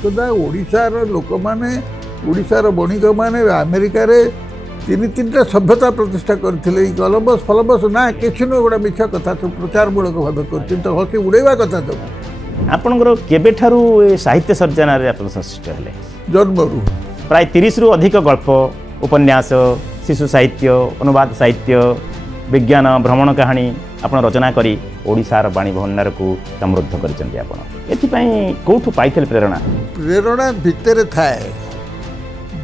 एकदा ओडिशार लोक मैंने ओडिशार बणिक मैंने अमेरिका रे तीन टा सभ्यता प्रतिष्ठा करते कलम्बस फलम्बस ना किसी न गोटे मिछ कथा सब प्रचारमूलक भाव कर हसी उड़ेवा कथा सब आपणकर केबेठारू साहित्य सर्जन संश्लिष्ट हेले जन्मरू प्राय 30 रु अधिक गल्प उपन्यास शिशु साहित्य अनुवाद साहित्य विज्ञान भ्रमण कहानी आपण रचना करी ओडिशार वाणी भंडार को समृद्ध करिसेंती आपण एथिपई कोठु पाइथिल प्रेरणा प्रेरणा भितर थाए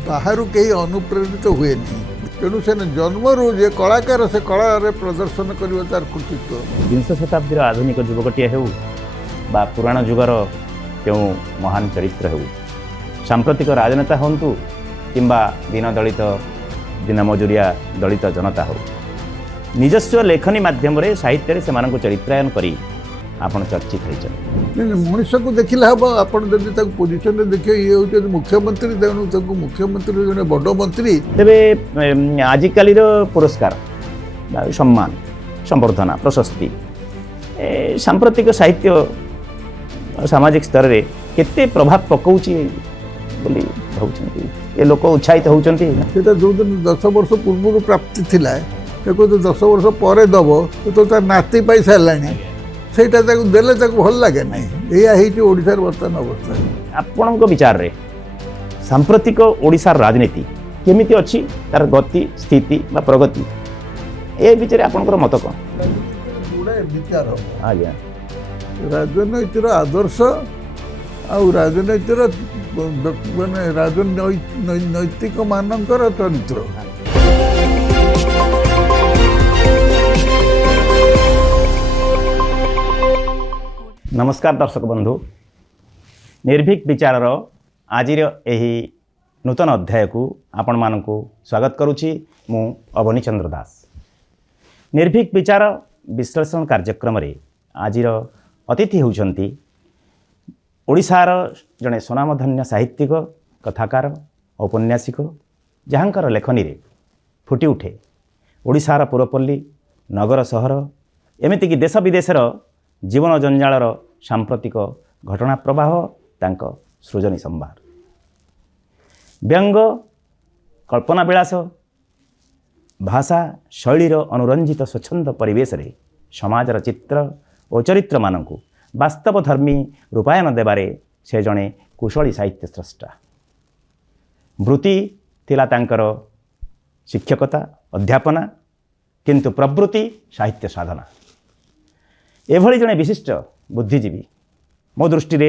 बाहर कहीं अनुप्रेरित हुए नहीं तेणु से जन्मरू जे कलाकार से कला प्रदर्शन कर तार कृतित्व विंश शताब्दीर आधुनिक युवकटीए हेउ बा पुराण जुगर केउ महान चरित्र हेउ सांप्रतिक राजनेता हंतु किंबा दीन दलित दिन मजुरिया दलित जनता हो निजस्व लेखनी माध्यम साहित्य से चरित्रायन करी आपण चर्चित होइछन मनुष्य को देखिला हम आपण जदि तक पोजीशन रे देखिए ये होचे मुख्यमंत्री तेणु तक मुख्यमंत्री जने बड़ मंत्री तेबे आजिकालीर पुरस्कार सम्मान संवर्धना प्रशस्ति सांप्रतिक साहित्य सामाजिक स्तर रे केते प्रभाव पकाउची बोली भावुछंती ए लोक उत्साहित होउछंती सेटा जो दिन 10 वर्ष पूर्व प्राप्ति थिला एको तो 10 वर्ष पर दब तो तार नाती पाई सारलानी सेटा ताको देले ताको भल लागे नहीं एया हेची ओडिसार वर्तमान अवस्था आपणक विचार रे सांप्रतिक ओडिसार राजनीति केमिति अछि तार गति स्थिति बा प्रगति ए विचार आपणकर मत कोन गुडे विचार आज्ञा राजनीतिर आदर्श आ राजनीतिर माने राजनैतिक मानकर चरित्र नमस्कार दर्शक बंधु निर्भीक विचार आजिर एही नूतन अध्याय को आपण मानकु स्वागत करुछि मु अवनी चंद्र दास निर्भीक विचार विश्लेषण कार्यक्रम रे आजिर अतिथि होउछंती ओडिशार जड़े स्वनामधन्य साहित्यिक कथाकार औपन्यासिक जहाँकर लेखनी रे फुटी उठे ओडिशार पुरपल्ली नगर सहर एमितिकी देश विदेशर जीवन जंजालर सांप्रतिक घटना प्रवाह तांक सृजनी संभार व्यंग कल्पना विलास भाषा शैलीर अनुरंजित स्वच्छंद परिवेश रे समाजर चित्र और चरित्र मानकु वास्तवधर्मी रूपायन देबारे से जड़े कुशली साहित्य स्रष्टा वृत्ति थिला तांकर शिक्षकता अध्यापना किंतु प्रवृत्ति साहित्य साधना एभली जड़े विशिष्ट बुद्धिजीवी मो दृष्टि रे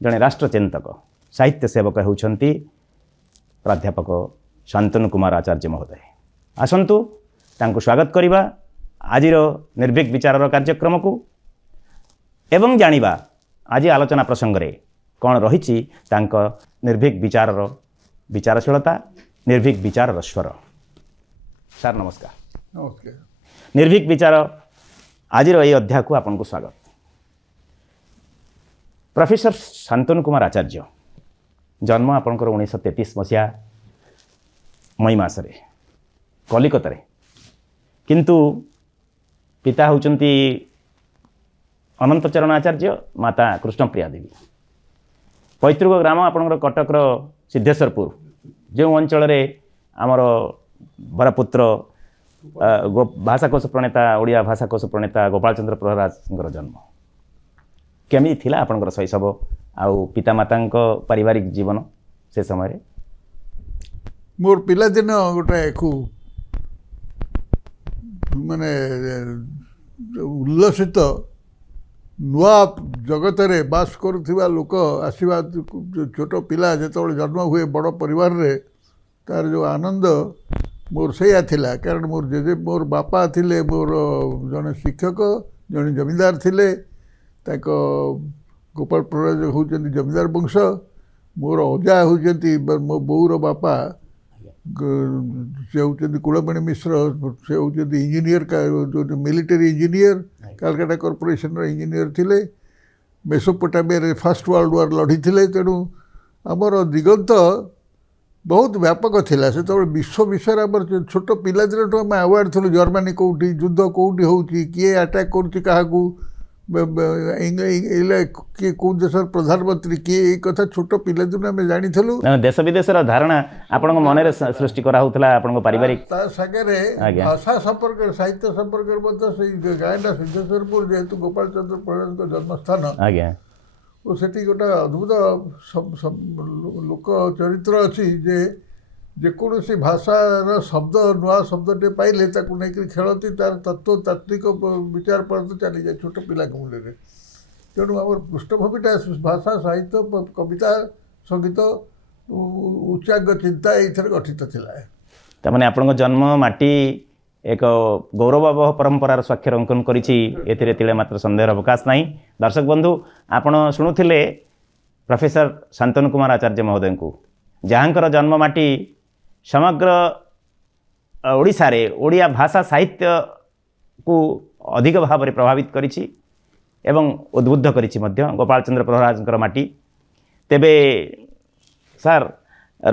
जड़े राष्ट्रचिंतक साहित्य सेवक होउछंती प्राध्यापक शांतनु कुमार आचार्य महोदय आसंतु तांको स्वागत करिबा आजिर निर्भीक विचार कार्यक्रम को एवं जानिबा आज आलोचना प्रसंग रे कौन रही तांक निर्भीक विचार विचारशीलता निर्भीक विचार स्वर सर नमस्कार नमस्कार निर्भीक विचार आज अध्याय को आपन को स्वागत प्रोफेसर शांतनु कुमार आचार्य जन्म आपनकर 1933 मसीहा मई मासरे कलिकता रे किंतु पिता होउचंती अनंत चरण आचार्य माता कृष्णप्रिया देवी पैतृक ग्राम आपणकर कटकर सिद्धेश्वरपुर जो अंचल आमर बरपुत्र भाषाकोश प्रणेता ओडिया भाषाकोश प्रणेता गोपाल चंद्र प्रहराज जन्म केमी थिला आपणकर शैशव आउ पितामाता पारिवारिक जीवन से समय मोर पिलादिन गोटे माने उल्लसित नुआ जगत रे बास करुवा लोक आसवा छोट पिला जो जन्म हुए बड़ परिवार रे तार जो आनंद मोर सैया थिला कारण मोर जेजे मोर बापा थिले मोर जने शिक्षक जने जमींदार थिले ताक गोपाल प्रहराज होउचंती जमींदार वंश मोर अजा होउचंती मो बोऊर बापा से होउचंती कुलमणि मिश्र से होउचंती इंजीनियर का जो military engineer Calcutta corporation engineer थिले मेसोपोटामिया रे फर्स्ट वर्ल्ड वार लड़ी थिले तेणु आमर दिगंत बहुत व्यापक थिला से तो विश्व विषय आम छोट पिला दिन आम अवार्ड थलु जर्मनी कौटी युद्ध कौटी होउची किए अटैक करुच्ची क्या କିଏ କେଉଁ ଦେଶର ପ୍ରଧାନମନ୍ତ୍ରୀ କିଏ ଏଇ କଥା ଛୋଟ ପିଲାଦିନୁ ଆମେ ଜାଣିଥିଲୁ। ଦେଶ ବିଦେଶର ଧାରଣା ଆପଣଙ୍କ ମନରେ ସୃଷ୍ଟି କରାହେଉଥିଲା ଆପଣଙ୍କ ପାରିବାରିକ ତା ସାଙ୍ଗରେ ଆଜ୍ଞା। ଭାଷା ସମ୍ପର୍କରେ ସାହିତ୍ୟ ସମ୍ପର୍କରେ ମଧ୍ୟ ସେଇ ଗାଁଟା ସିଦ୍ଧେଶ୍ୱରପୁର ଯେହେତୁ ଗୋପାଳ ଚନ୍ଦ୍ର ପରିଡ଼ାଙ୍କ ଜନ୍ମସ୍ଥାନ ଆଜ୍ଞା ଓ ସେଠି ଗୋଟେ ଅଦ୍ଭୁତ ଲୋକ ଚରିତ୍ର ଅଛି ଯେ ଯେକୌଣସି ଭାଷାର ଶବ୍ଦ ନୂଆ ଶବ୍ଦଟେ ପାଇଲେ ତାକୁ ନେଇକରି ଖେଳନ୍ତି, ତାର ତତ୍ତ୍ୱ ତାତ୍ତ୍ୱିକ ବିଚାର ପର୍ଯ୍ୟନ୍ତ ଚାଲିଯାଏ ଛୋଟ ପିଲାଙ୍କ ମୁଣ୍ଡରେ। ତେଣୁ ଆମର ପୃଷ୍ଠଭୂମିଟା ଭାଷା ସାହିତ୍ୟ କବିତା ସଙ୍ଗୀତ ଉଚ୍ଚାଙ୍ଗ ଚିନ୍ତା ଏଇଥିରେ ଗଠିତ ଥିଲା। ତାମାନେ ଆପଣଙ୍କ ଜନ୍ମ ମାଟି ଏକ ଗୌରବବହ ପରମ୍ପରାର ସ୍ୱାକ୍ଷର ଅଙ୍କନ କରିଛି, ଏଥିରେ ତିଳେ ମାତ୍ର ସନ୍ଦେହର ଅବକାଶ ନାହିଁ। ଦର୍ଶକ ବନ୍ଧୁ, ଆପଣ ଶୁଣୁଥିଲେ ପ୍ରଫେସର ଶାନ୍ତନୁ କୁମାର ଆଚାର୍ଯ୍ୟ ମହୋଦୟଙ୍କୁ, ଯାହାଙ୍କର ଜନ୍ମ ମାଟି ସମଗ୍ର ଓଡ଼ିଶାରେ ଓଡ଼ିଆ ଭାଷା ସାହିତ୍ୟକୁ ଅଧିକ ଭାବରେ ପ୍ରଭାବିତ କରିଛି ଏବଂ ଉଦ୍ବୁଦ୍ଧ କରିଛି ମଧ୍ୟ, ଗୋପାଳ ଚନ୍ଦ୍ର ପ୍ରହରାଜଙ୍କର ମାଟି। ତେବେ ସାର୍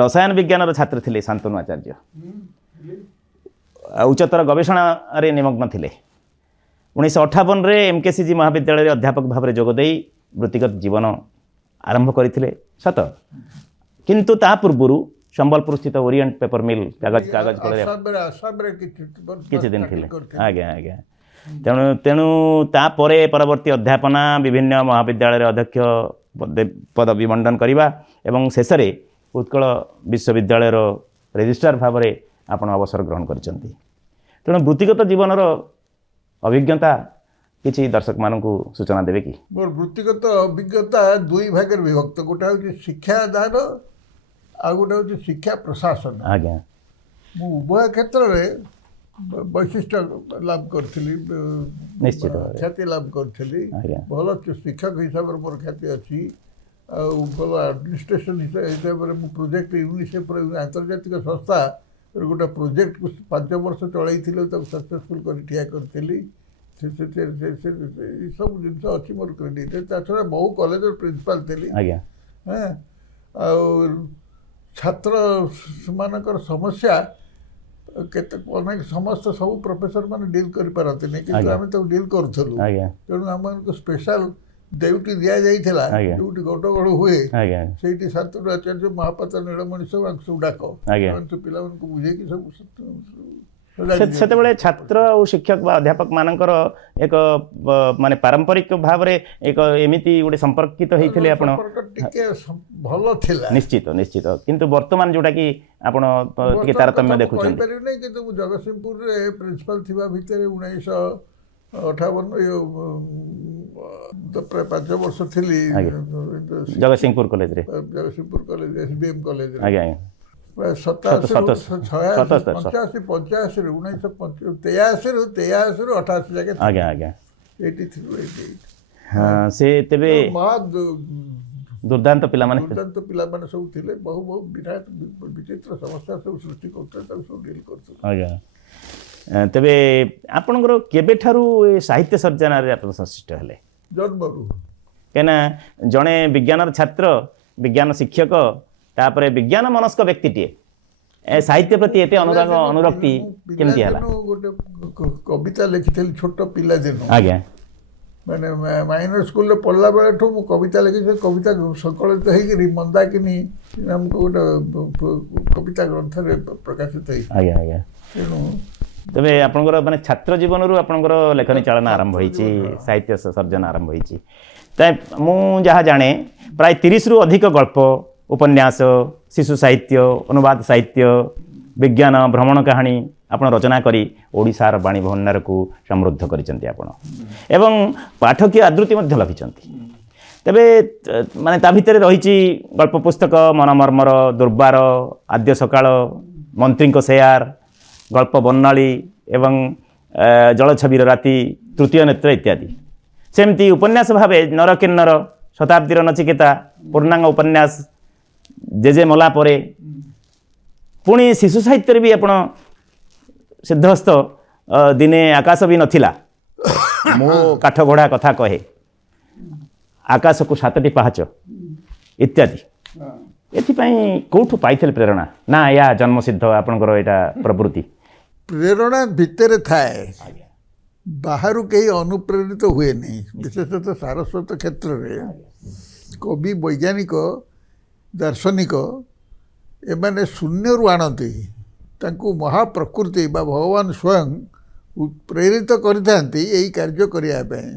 ରସାୟନ ବିଜ୍ଞାନର ଛାତ୍ର ଥିଲେ ଶାନ୍ତନୁ ଆଚାର୍ଯ୍ୟ, ଉଚ୍ଚତର ଗବେଷଣାରେ ନିମଗ୍ନ ଥିଲେ। 1958ରେ MKCG ମହାବିଦ୍ୟାଳୟରେ ଅଧ୍ୟାପକ ଭାବରେ ଯୋଗ ଦେଇ ବୃତ୍ତିଗତ ଜୀବନ ଆରମ୍ଭ କରିଥିଲେ ସତ, କିନ୍ତୁ ତା ପୂର୍ବରୁ ସମ୍ବଲପୁର ସ୍ଥିତ ଓରିଏଣ୍ଟ ପେପର ମିଲ୍ କାଗଜ କଳରେ କିଛି ଦିନ ଥିଲେ। ଆଜ୍ଞା ଆଜ୍ଞା। ତେଣୁ ତାପରେ ପରବର୍ତ୍ତୀ ଅଧ୍ୟାପନା, ବିଭିନ୍ନ ମହାବିଦ୍ୟାଳୟରେ ଅଧ୍ୟକ୍ଷ ପଦବୀ ମଣ୍ଡନ କରିବା ଏବଂ ଶେଷରେ ଉତ୍କଳ ବିଶ୍ୱବିଦ୍ୟାଳୟର ରେଜିଷ୍ଟ୍ରାର ଭାବରେ ଆପଣ ଅବସର ଗ୍ରହଣ କରିଛନ୍ତି। ତେଣୁ ବୃତ୍ତିଗତ ଜୀବନର ଅଭିଜ୍ଞତା କିଛି ଦର୍ଶକମାନଙ୍କୁ ସୂଚନା ଦେବେ କି? ମୋର ବୃତ୍ତିଗତ ଅଭିଜ୍ଞତା ଦୁଇ ଭାଗରେ ବିଭକ୍ତ। ଗୋଟେ ହେଉଛି ଶିକ୍ଷାଦାନ, ଆଉ ଗୋଟେ ହେଉଛି ଶିକ୍ଷା ପ୍ରଶାସନ। ଆଜ୍ଞା। ମୁଁ ଉଭୟ କ୍ଷେତ୍ରରେ ବୈଶିଷ୍ଟ୍ୟ ଲାଭ କରିଥିଲି, ନିଶ୍ଚିତ ଖ୍ୟାତି ଲାଭ କରିଥିଲି। ଭଲ ଶିକ୍ଷକ ହିସାବରେ ମୋର ଖ୍ୟାତି ଅଛି, ଆଉ ଭଲ ଆଡମିନିଷ୍ଟ୍ରେସନ ହିସାବରେ ମୁଁ ପ୍ରୋଜେକ୍ଟ ୟୁନିସେଫ୍ର ଆନ୍ତର୍ଜାତିକ ସଂସ୍ଥା ଗୋଟେ ପ୍ରୋଜେକ୍ଟକୁ 5 ବର୍ଷ ଚଳାଇଥିଲି, ତାକୁ ସକ୍ସେସଫୁଲ୍ କରି ଠିଆ କରିଥିଲି। ଏସବୁ ଜିନିଷ ଅଛି ମୋର କ୍ରେଡିଟ୍। ତା ଛଡ଼ା ବହୁ କଲେଜର ପ୍ରିନ୍ସିପାଲ ଥିଲି। ଆଉ ଛାତ୍ର ସେମାନଙ୍କର ସମସ୍ୟା କେତେ ଅନେକ ସବୁ ପ୍ରଫେସର ମାନେ ଡିଲ୍ କରିପାରନ୍ତିନି, କିନ୍ତୁ ଆମେ ତାକୁ ଡିଲ୍ କରୁଥିଲୁ। ତେଣୁ ଆମମାନଙ୍କୁ ସ୍ପେଶାଲ ଡ୍ୟୁଟି ଦିଆଯାଇଥିଲା, ଯୋଉଠି ଗଣ୍ଡଗୋଳ ହୁଏ ସେଇଠି ଶାନ୍ତନୁ ଆଚାର୍ଯ୍ୟ, ମହାପାତ୍ର, ନୀଳମଣି ସବୁ ସବୁ ଡାକ, ପିଲାମାନଙ୍କୁ ବୁଝେଇକି ସବୁ। ସେତେବେଳେ ଛାତ୍ର ଆଉ ଶିକ୍ଷକ ବା ଅଧ୍ୟାପକ ମାନଙ୍କର ଏକ ମାନେ ପାରମ୍ପରିକ ଭାବରେ ଏକ ଏମିତି ଗୋଟେ ସମ୍ପର୍କିତ ହେଇଥିଲେ ଆପଣ, ଟିକେ ଭଲ ଥିଲା। ନିଶ୍ଚିତ ନିଶ୍ଚିତ। କିନ୍ତୁ ବର୍ତ୍ତମାନ ଯୋଉଟା କି ଆପଣ ଟିକେ ତାରତମ୍ୟ ଦେଖୁଛନ୍ତି। କହିପାରିବି ନାହିଁ, କିନ୍ତୁ ମୁଁ ଜଗତସିଂହପୁରରେ ପ୍ରିନ୍ସିପାଲ ଥିବା ଭିତରେ 1958 ପ୍ରାୟ 5 ବର୍ଷ ଥିଲି ଜଗତସିଂହପୁର କଲେଜରେ, ଜଗତସିଂହପୁର କଲେଜ, SBM କଲେଜରେ। ଆଜ୍ଞା। ପ୍ରାୟ 87, 85ରୁ 1983ରୁ 88 ଯାକେ। ଆଜ୍ଞା ଆଜ୍ଞା। 83 ସେ ତେବେ ଦୁର୍ଦାନ୍ତ ପିଲାମାନେ ସବୁ ଥିଲେ, ବହୁ ବିରାଟ ବିଚିତ୍ର ସମସ୍ୟା ସବୁ ସୃଷ୍ଟି କରୁଥିଲେ, ତାକୁ ସବୁ ଡିଲ୍ କରୁଥିଲେ। ଆଜ୍ଞା। ତେବେ ଆପଣଙ୍କର କେବେଠାରୁ ଏ ସାହିତ୍ୟ ସର୍ଜନାରେ ଆପଣ ସଂଶ୍ଳିଷ୍ଟ ହେଲେ? ଜନ୍ମରୁ। କାହିଁକିନା ଜଣେ ବିଜ୍ଞାନର ଛାତ୍ର, ବିଜ୍ଞାନ ଶିକ୍ଷକ, ତାପରେ ବିଜ୍ଞାନ ମନସ୍କ ବ୍ୟକ୍ତିଟିଏ, ସାହିତ୍ୟ ପ୍ରତି ଏତେ ଅନୁରକ୍ତି କେମିତି ହେଲା? ଗୋଟେ କବିତା ଲେଖିଥିଲି ଛୋଟ ପିଲାଦିନୁ। ଆଜ୍ଞା। ମାନେ ମାଇନର ସ୍କୁଲରେ ପଢ଼ିଲା ବେଳଠୁ ମୁଁ କବିତା ଲେଖିଛି। କବିତା ସଂକଳିତ ହେଇକିରି ମନ୍ଦାକିନୀ ନାମକ ଗୋଟେ କବିତା ଗ୍ରନ୍ଥରେ ପ୍ରକାଶିତ ହେଇଛି। ଆଜ୍ଞା ଆଜ୍ଞା। ତେଣୁ ତେବେ ଆପଣଙ୍କର ମାନେ ଛାତ୍ର ଜୀବନରୁ ଆପଣଙ୍କର ଲେଖନୀ ଚାଳନା ଆରମ୍ଭ ହୋଇଛି, ସାହିତ୍ୟ ସର୍ଜନା ଆରମ୍ଭ ହୋଇଛି। ମୁଁ ଯାହା ଜାଣେ ପ୍ରାୟ 30ରୁ ଅଧିକ ଗଳ୍ପ, ଉପନ୍ୟାସ, ଶିଶୁ ସାହିତ୍ୟ, ଅନୁବାଦ ସାହିତ୍ୟ, ବିଜ୍ଞାନ, ଭ୍ରମଣ କାହାଣୀ ଆପଣ ରଚନା କରି ଓଡ଼ିଶାର ବାଣୀ ଭଣ୍ଡାରକୁ ସମୃଦ୍ଧ କରିଛନ୍ତି ଆପଣ, ଏବଂ ପାଠକୀୟ ଆଦୃତି ମଧ୍ୟ ଲଭିଛନ୍ତି। ତେବେ ମାନେ ତା ଭିତରେ ରହିଛି ଗଳ୍ପ ପୁସ୍ତକ ମନମର୍ମର, ଦୁର୍ବାର, ଆଦ୍ୟ ସକାଳ, ମନ୍ତ୍ରୀଙ୍କ ସେୟାର, ଗଳ୍ପ ବର୍ଣ୍ଣାଳୀ ଏବଂ ଜଳଛବିର ରାତି, ତୃତୀୟ ନେତ୍ର ଇତ୍ୟାଦି। ସେମିତି ଉପନ୍ୟାସ ଭାବେ ନରକିନ୍ନର, ଶତାବ୍ଦୀର ନଚିକେତା, ପୂର୍ଣ୍ଣାଙ୍ଗ ଉପନ୍ୟାସ, ଜେଜେ ମଲା ପରେ, ପୁଣି ଶିଶୁ ସାହିତ୍ୟରେ ବି ଆପଣ ସିଦ୍ଧହସ୍ତ, ଦିନେ ଆକାଶ ବି ନଥିଲା, ମୋ କାଠଘୋଡ଼ା କଥା କହେ, ଆକାଶକୁ 7ଟି ପାହାଚ ଇତ୍ୟାଦି। ଏଥିପାଇଁ କେଉଁଠୁ ପାଇଥିଲେ ପ୍ରେରଣା? ନା ଏହା ଜନ୍ମସିଦ୍ଧ ଆପଣଙ୍କର ଏଇଟା ପ୍ରବୃତ୍ତି? ପ୍ରେରଣା ଭିତରେ ଥାଏ। ବାହାରୁ କେହି ଅନୁପ୍ରେରିତ ହୁଏନି, ବିଶେଷତଃ ସାରସ୍ୱତ କ୍ଷେତ୍ରରେ କବି, ବୈଜ୍ଞାନିକ, ଦାର୍ଶନିକ ଏମାନେ ଶୂନ୍ୟରୁ ଆଣନ୍ତି, ତାଙ୍କୁ ମହାପ୍ରକୃତି ବା ଭଗବାନ ସ୍ୱୟଂ ପ୍ରେରିତ କରିଥାନ୍ତି ଏହି କାର୍ଯ୍ୟ କରିବା ପାଇଁ।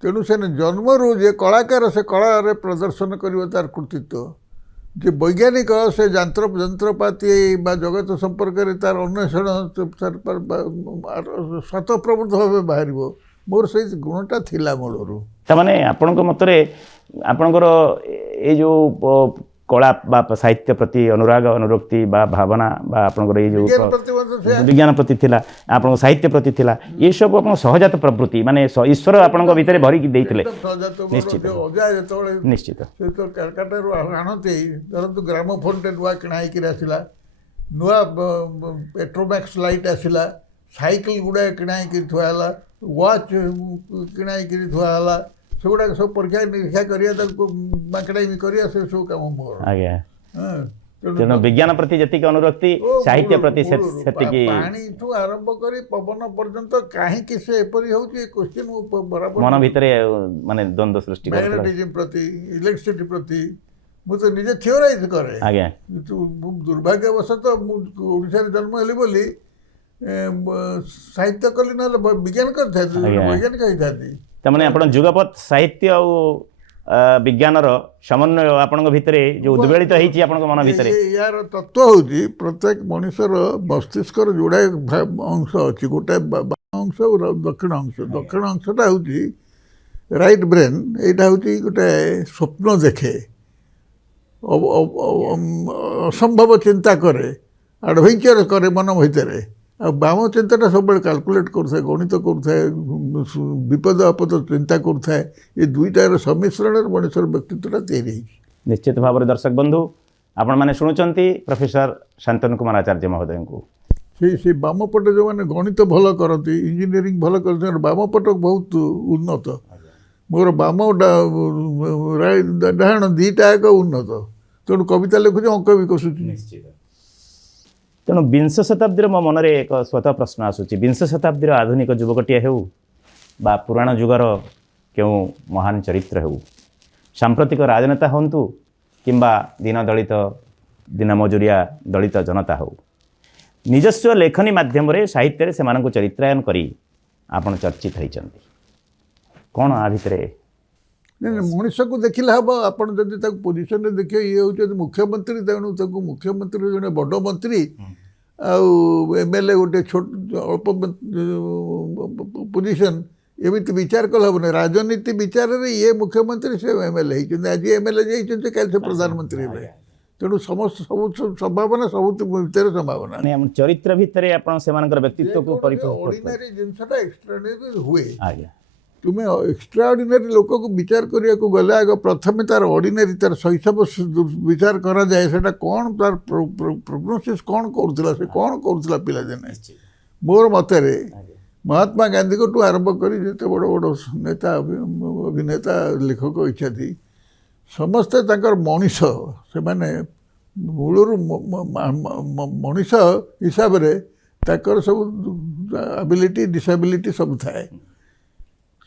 ତେଣୁ ସେ ଜନ୍ମରୁ ଯେ କଳାକାର ସେ କଳାରେ ପ୍ରଦର୍ଶନ କରିବ ତାର କୃତିତ୍ୱ, ଯେ ବୈଜ୍ଞାନିକ ସେ ଯନ୍ତ୍ରପାତି ବା ଜଗତ ସମ୍ପର୍କରେ ତାର ଅନ୍ୱେଷଣ ସ୍ୱତଃପ୍ରବୃତ୍ତ ଭାବେ ବାହାରିବ। ମୋର ସେଇ ଗୁଣଟା ଥିଲା ମୂଳରୁ। ତାମାନେ ଆପଣଙ୍କ ମତରେ ଆପଣଙ୍କର ଏଇ ଯେଉଁ କଳା ବା ସାହିତ୍ୟ ପ୍ରତି ଅନୁରାଗ ଅନୁରକ୍ତି ବା ଭାବନା ବା ଆପଣଙ୍କର ଏଇ ଯେଉଁ ବିଜ୍ଞାନ ପ୍ରତି ଥିଲା, ଆପଣଙ୍କ ସାହିତ୍ୟ ପ୍ରତି ଥିଲା, ଏସବୁ ଆପଣଙ୍କ ସହଜାତ ପ୍ରବୃତ୍ତି, ମାନେ ଈଶ୍ୱର ଆପଣଙ୍କ ଭିତରେ ଭରିକି ଦେଇଥିଲେ। ନିଶ୍ଚିତ ଅଜା ଯେତେବେଳେ ନିଶ୍ଚିତ ସେ ତ କାଲକାଟାରୁ ଆଣନ୍ତି, ଧରନ୍ତୁ ଗ୍ରାମୋଫୋନ୍ଟେ ନୂଆ କିଣା ହେଇକିରି ଆସିଲା, ନୂଆ ପେଟ୍ରୋମ୍ୟାକ୍ସ ଲାଇଟ୍ ଆସିଲା, ସାଇକେଲ ଗୁଡ଼ାଏ କିଣା ହେଇକିରି ଥୁଆ ହେଲା, ୱାଚ୍ କିଣା ହେଇକିରି ଥୁଆ ହେଲା, ସେଗୁଡ଼ାକ ସବୁ ପରୀକ୍ଷା ନିରୀକ୍ଷା କରିବା, ତାକୁ ମାଙ୍କଡ଼ାଇ କରିବା, ସେ ସବୁ କାମ ମୋର। ଆଜ୍ଞା। ତେଣୁ ବିଜ୍ଞାନ ପ୍ରତି ଯେତିକି ଅନୁରକ୍ତି, ସାହିତ୍ୟ ପ୍ରତି ସେତିକି। ପାଣିଠୁ ଆରମ୍ଭ କରି ପବନ ପର୍ଯ୍ୟନ୍ତ କାହିଁକି ସେ ଏପରି ହେଉଛି ଏ କୋଶ୍ଚିନ୍ ମୁଁ ବରାବର ମନ ଭିତରେ ମାନେ ଦ୍ୱନ୍ଦ୍ୱ ସୃଷ୍ଟି କରୁଥିଲା। ମ୍ୟାଗ୍ନେଟିଜିମ୍ ପ୍ରତି, ଇଲେକ୍ଟ୍ରିସିଟି ପ୍ରତି ମୁଁ ତ ନିଜେ ଥିଓରାଇଜ୍ କରେ। ଆଜ୍ଞା। କିନ୍ତୁ ଦୁର୍ଭାଗ୍ୟବଶତଃ ମୁଁ ଓଡ଼ିଶାରେ ଜନ୍ମ ହେଲି ବୋଲି ସାହିତ୍ୟ କଲି, ନହେଲେ ବିଜ୍ଞାନ କରିଥାନ୍ତି, ବୈଜ୍ଞାନିକ ହେଇଥାନ୍ତି। ତାମାନେ ଆପଣ ଯୁଗପଥ ସାହିତ୍ୟ ଆଉ ବିଜ୍ଞାନର ସମନ୍ୱୟ ଆପଣଙ୍କ ଭିତରେ ଯେଉଁ ଉଦ୍ବେଳିତ ହେଇଛି ଆପଣଙ୍କ ମନ ଭିତରେ। ଏହାର ତତ୍ତ୍ୱ ହେଉଛି ପ୍ରତ୍ୟେକ ମଣିଷର ମସ୍ତିଷ୍କର ଯୋଡ଼ାଏ ଅଂଶ ଅଛି, ଗୋଟାଏ ବାମ ଅଂଶ ଆଉ ଦକ୍ଷିଣ ଅଂଶ। ଦକ୍ଷିଣ ଅଂଶଟା ହେଉଛି ରାଇଟ୍ ବ୍ରେନ୍, ଏଇଟା ହେଉଛି ଗୋଟେ ସ୍ୱପ୍ନ ଦେଖେ, ଅସମ୍ଭବ ଚିନ୍ତା କରେ, ଆଡ଼ଭେଞ୍ଚର କରେ ମନ ଭିତରେ। ଆଉ ବାମ ଚିନ୍ତାଟା ସବୁବେଳେ କାଲକୁଲେଟ୍ କରୁଥାଏ, ଗଣିତ କରୁଥାଏ, ବିପଦ ଆପଦ ଚିନ୍ତା କରୁଥାଏ। ଏ ଦୁଇଟାର ସମ୍ମିଶ୍ରଣରେ ମଣିଷର ବ୍ୟକ୍ତିତ୍ୱଟା ତିଆରି ହେଇଛି। ନିଶ୍ଚିତ ଭାବରେ ଦର୍ଶକ ବନ୍ଧୁ, ଆପଣମାନେ ଶୁଣୁଛନ୍ତି ପ୍ରଫେସର ଶାନ୍ତନୁ କୁମାର ଆଚାର୍ଯ୍ୟ ମହୋଦୟଙ୍କୁ। ସେଇ ବାମ ପଟେ ଯେଉଁମାନେ ଗଣିତ ଭଲ କରନ୍ତି, ଇଞ୍ଜିନିୟରିଂ ଭଲ କରନ୍ତି, ବାମ ପଟ ବହୁତ ଉନ୍ନତ। ମୋର ବାମ ଡାହାଣ ଦୁଇଟା ଏକ ଉନ୍ନତ। ତେଣୁ କବିତା ଲେଖୁଛି, ଅଙ୍କ ବି କଷୁଛି। ତେଣୁ ବିଂଶ ଶତାବ୍ଦୀର ମୋ ମନରେ ଏକ ସ୍ୱତଃ ପ୍ରଶ୍ନ ଆସୁଛି, ବିଂଶ ଶତାବ୍ଦୀର ଆଧୁନିକ ଯୁବକଟିଏ ହେଉ ବା ପୁରାଣ ଯୁଗର କେଉଁ ମହାନ ଚରିତ୍ର ହେଉ, ସାମ୍ପ୍ରତିକ ରାଜନେତା ହୁଅନ୍ତୁ କିମ୍ବା ଦିନ ଦଳିତ, ଦିନ ମଜୁରିଆ ଦଳିତ ଜନତା ହେଉ, ନିଜସ୍ୱ ଲେଖନୀ ମାଧ୍ୟମରେ ସାହିତ୍ୟରେ ସେମାନଙ୍କୁ ଚରିତ୍ରାୟନ କରି ଆପଣ ଚର୍ଚ୍ଚିତ ହୋଇଛନ୍ତି। କ'ଣ ଆ ଭିତରେ? ନାଇଁ, ମଣିଷକୁ ଦେଖିଲେ ହେବ। ଆପଣ ଯଦି ତାକୁ ପୋଜିସନରେ ଦେଖିବେ, ଇଏ ହେଉଛନ୍ତି ମୁଖ୍ୟମନ୍ତ୍ରୀ, ତେଣୁ ତାକୁ ମୁଖ୍ୟମନ୍ତ୍ରୀ ଜଣେ ବଡ଼ ମନ୍ତ୍ରୀ, ଆଉ MLA ଗୋଟେ ଛୋଟ ଅଳ୍ପ ପୋଜିସନ୍, ଏମିତି ବିଚାର କଲେ ହେବନି। ରାଜନୀତି ବିଚାରରେ ଇଏ ମୁଖ୍ୟମନ୍ତ୍ରୀ, ସେ MLA ହେଇଛନ୍ତି, ଆଜି MLA ଯାଇଛନ୍ତି, କାଲି ସେ ପ୍ରଧାନମନ୍ତ୍ରୀ ହେବେ। ତେଣୁ ସମସ୍ତ ସବୁ ସମ୍ଭାବନା, ସବୁ ଭିତରେ ସମ୍ଭାବନା। ଚରିତ୍ର ଭିତରେ ଆପଣ ସେମାନଙ୍କର ବ୍ୟକ୍ତିତ୍ୱକୁ ଅର୍ଡ଼ିନାରୀ ଜିନିଷଟା ଏକ୍ସଟ୍ରାଅର୍ଡ଼ିନାରୀ ହୁଏ। ଆଜ୍ଞା। ତୁମେ ଏକ୍ସଟ୍ରାଅର୍ଡ଼ିନାରୀ ଲୋକକୁ ବିଚାର କରିବାକୁ ଗଲେ ଆଗ ପ୍ରଥମେ ତାର ଅର୍ଡ଼ିନାରୀ, ତାର ଶୈଶବ ବିଚାର କରାଯାଏ। ସେଟା କ'ଣ ତାର ପ୍ରୋଗ୍ନୋସିସ୍ କ'ଣ କରୁଥିଲା, ସେ କ'ଣ କରୁଥିଲା ପିଲାଦିନେ। ମୋର ମତରେ ମହାତ୍ମା ଗାନ୍ଧୀଙ୍କଠୁ ଆରମ୍ଭ କରି ଯେତେ ବଡ଼ ବଡ଼ ନେତା, ଅଭିନେତା, ଲେଖକ ଇତ୍ୟାଦି ସମସ୍ତେ ତାଙ୍କର ମଣିଷ, ସେମାନେ ମୂଳରୁ ମଣିଷ ହିସାବରେ ତାଙ୍କର ସବୁ ଆବିଲିଟି, ଡିସାବିଲିଟି ସବୁ ଥାଏ।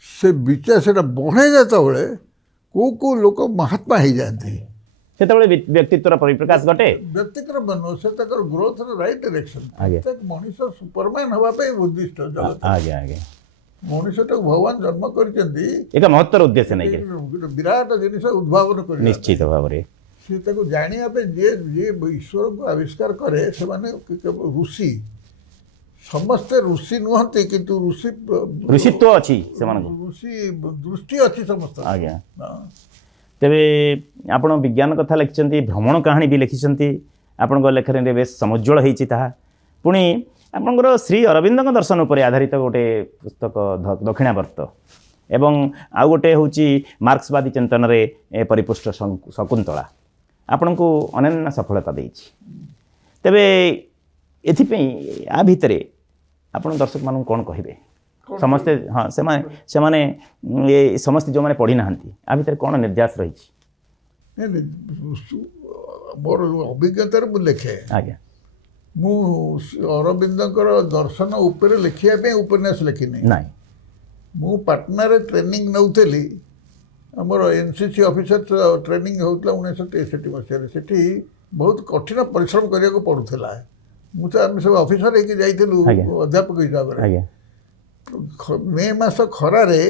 ସେ ବିଚାର ସେଟା ବଢ଼େ ଯେତେବେଳେ କେଉଁ ଲୋକ ମହାତ୍ମା ହେଇଯାଆନ୍ତି, ସେତେବେଳେ ବ୍ୟକ୍ତିତ୍ୱର ପରିପ୍ରକାଶ ଘଟେ। ବ୍ୟକ୍ତିତ୍ୱର ସେ ତାଙ୍କର ଗ୍ରୋଥର ରାଇଟ୍ ଡିରେକ୍ସନ୍। ପ୍ରତ୍ୟେକ ମଣିଷ ସୁପରମ୍ୟାନ୍ ହେବା ପାଇଁ ଉଦ୍ଦିଷ୍ଟ। ଆଜ୍ଞା ଆଜ୍ଞା। ମଣିଷଟାକୁ ଭଗବାନ ଜନ୍ମ କରିଛନ୍ତି ଏକ ମହତ୍ତର ଉଦ୍ଦେଶ୍ୟ ନେଇକି, ଗୋଟେ ବିରାଟ ଜିନିଷ ଉଦ୍ଭାବନ କରି। ନିଶ୍ଚିତ ଭାବରେ ସେ ତାକୁ ଜାଣିବା ପାଇଁ ଯିଏ ଈଶ୍ୱରକୁ ଆବିଷ୍କାର କରେ, ସେମାନେ ଋଷି। ସମସ୍ତେ ଋଷି ନୁହନ୍ତି, କିନ୍ତୁ ଋଷିତ୍ୱ ଅଛି ସେମାନଙ୍କୁ, ଋଷି ଦୃଷ୍ଟି ଅଛି ସମସ୍ତ। ଆଜ୍ଞା। ତେବେ ଆପଣ ବିଜ୍ଞାନ କଥା ଲେଖିଛନ୍ତି, ଭ୍ରମଣ କାହାଣୀ ବି ଲେଖିଛନ୍ତି, ଆପଣଙ୍କ ଲେଖାରେ ବେଶ ସମୁଜ୍ଜ୍ୱଳ ହେଇଛି ତାହା। ପୁଣି ଆପଣଙ୍କର ଶ୍ରୀ ଅରବିନ୍ଦଙ୍କ ଦର୍ଶନ ଉପରେ ଆଧାରିତ ଗୋଟେ ପୁସ୍ତକ ଦକ୍ଷିଣାବର୍ତ୍ତ, ଏବଂ ଆଉ ଗୋଟେ ହେଉଛି ମାର୍କ୍ସବାଦୀ ଚିନ୍ତନରେ ପରିପୁଷ୍ଟ ଶକୁନ୍ତଳା, ଆପଣଙ୍କୁ ଅନନ୍ୟ ସଫଳତା ଦେଇଛି। ତେବେ ଏଥିପାଇଁ ଆ ଭିତରେ ଆପଣ ଦର୍ଶକମାନଙ୍କୁ କ'ଣ କହିବେ? ସମସ୍ତେ ସେମାନେ ସମସ୍ତେ ଯେଉଁମାନେ ପଢ଼ି ନାହାନ୍ତି, ଆ ଭିତରେ କ'ଣ ନିର୍ଦ୍ଦେଶ ରହିଛି? ମୋର ଅଭିଜ୍ଞତାରେ ମୁଁ ଲେଖେ। ଆଜ୍ଞା। ମୁଁ ଅରବିନ୍ଦଙ୍କର ଦର୍ଶନ ଉପରେ ଲେଖିବା ପାଇଁ ଉପନ୍ୟାସ ଲେଖିନି। ନାଇଁ ମୁଁ ପାଟନାରେ ଟ୍ରେନିଂ ନେଉଥିଲି। ଆମର ଏନସିସି ଅଫିସର ଟ୍ରେନିଂ ହେଉଥିଲା 1963 ମସିହାରେ। ସେଠି ବହୁତ କଠିନ ପରିଶ୍ରମ କରିବାକୁ ପଡ଼ୁଥିଲା। ମୁଁ ତ ଆମେ ସବୁ ଅଫିସର ହେଇକି ଯାଇଥିଲୁ ଆଜ୍ଞା। ଅଧ୍ୟାପକ ହିସାବରେ। ଆଜ୍ଞା ମେ ମାସ ଖରାରେ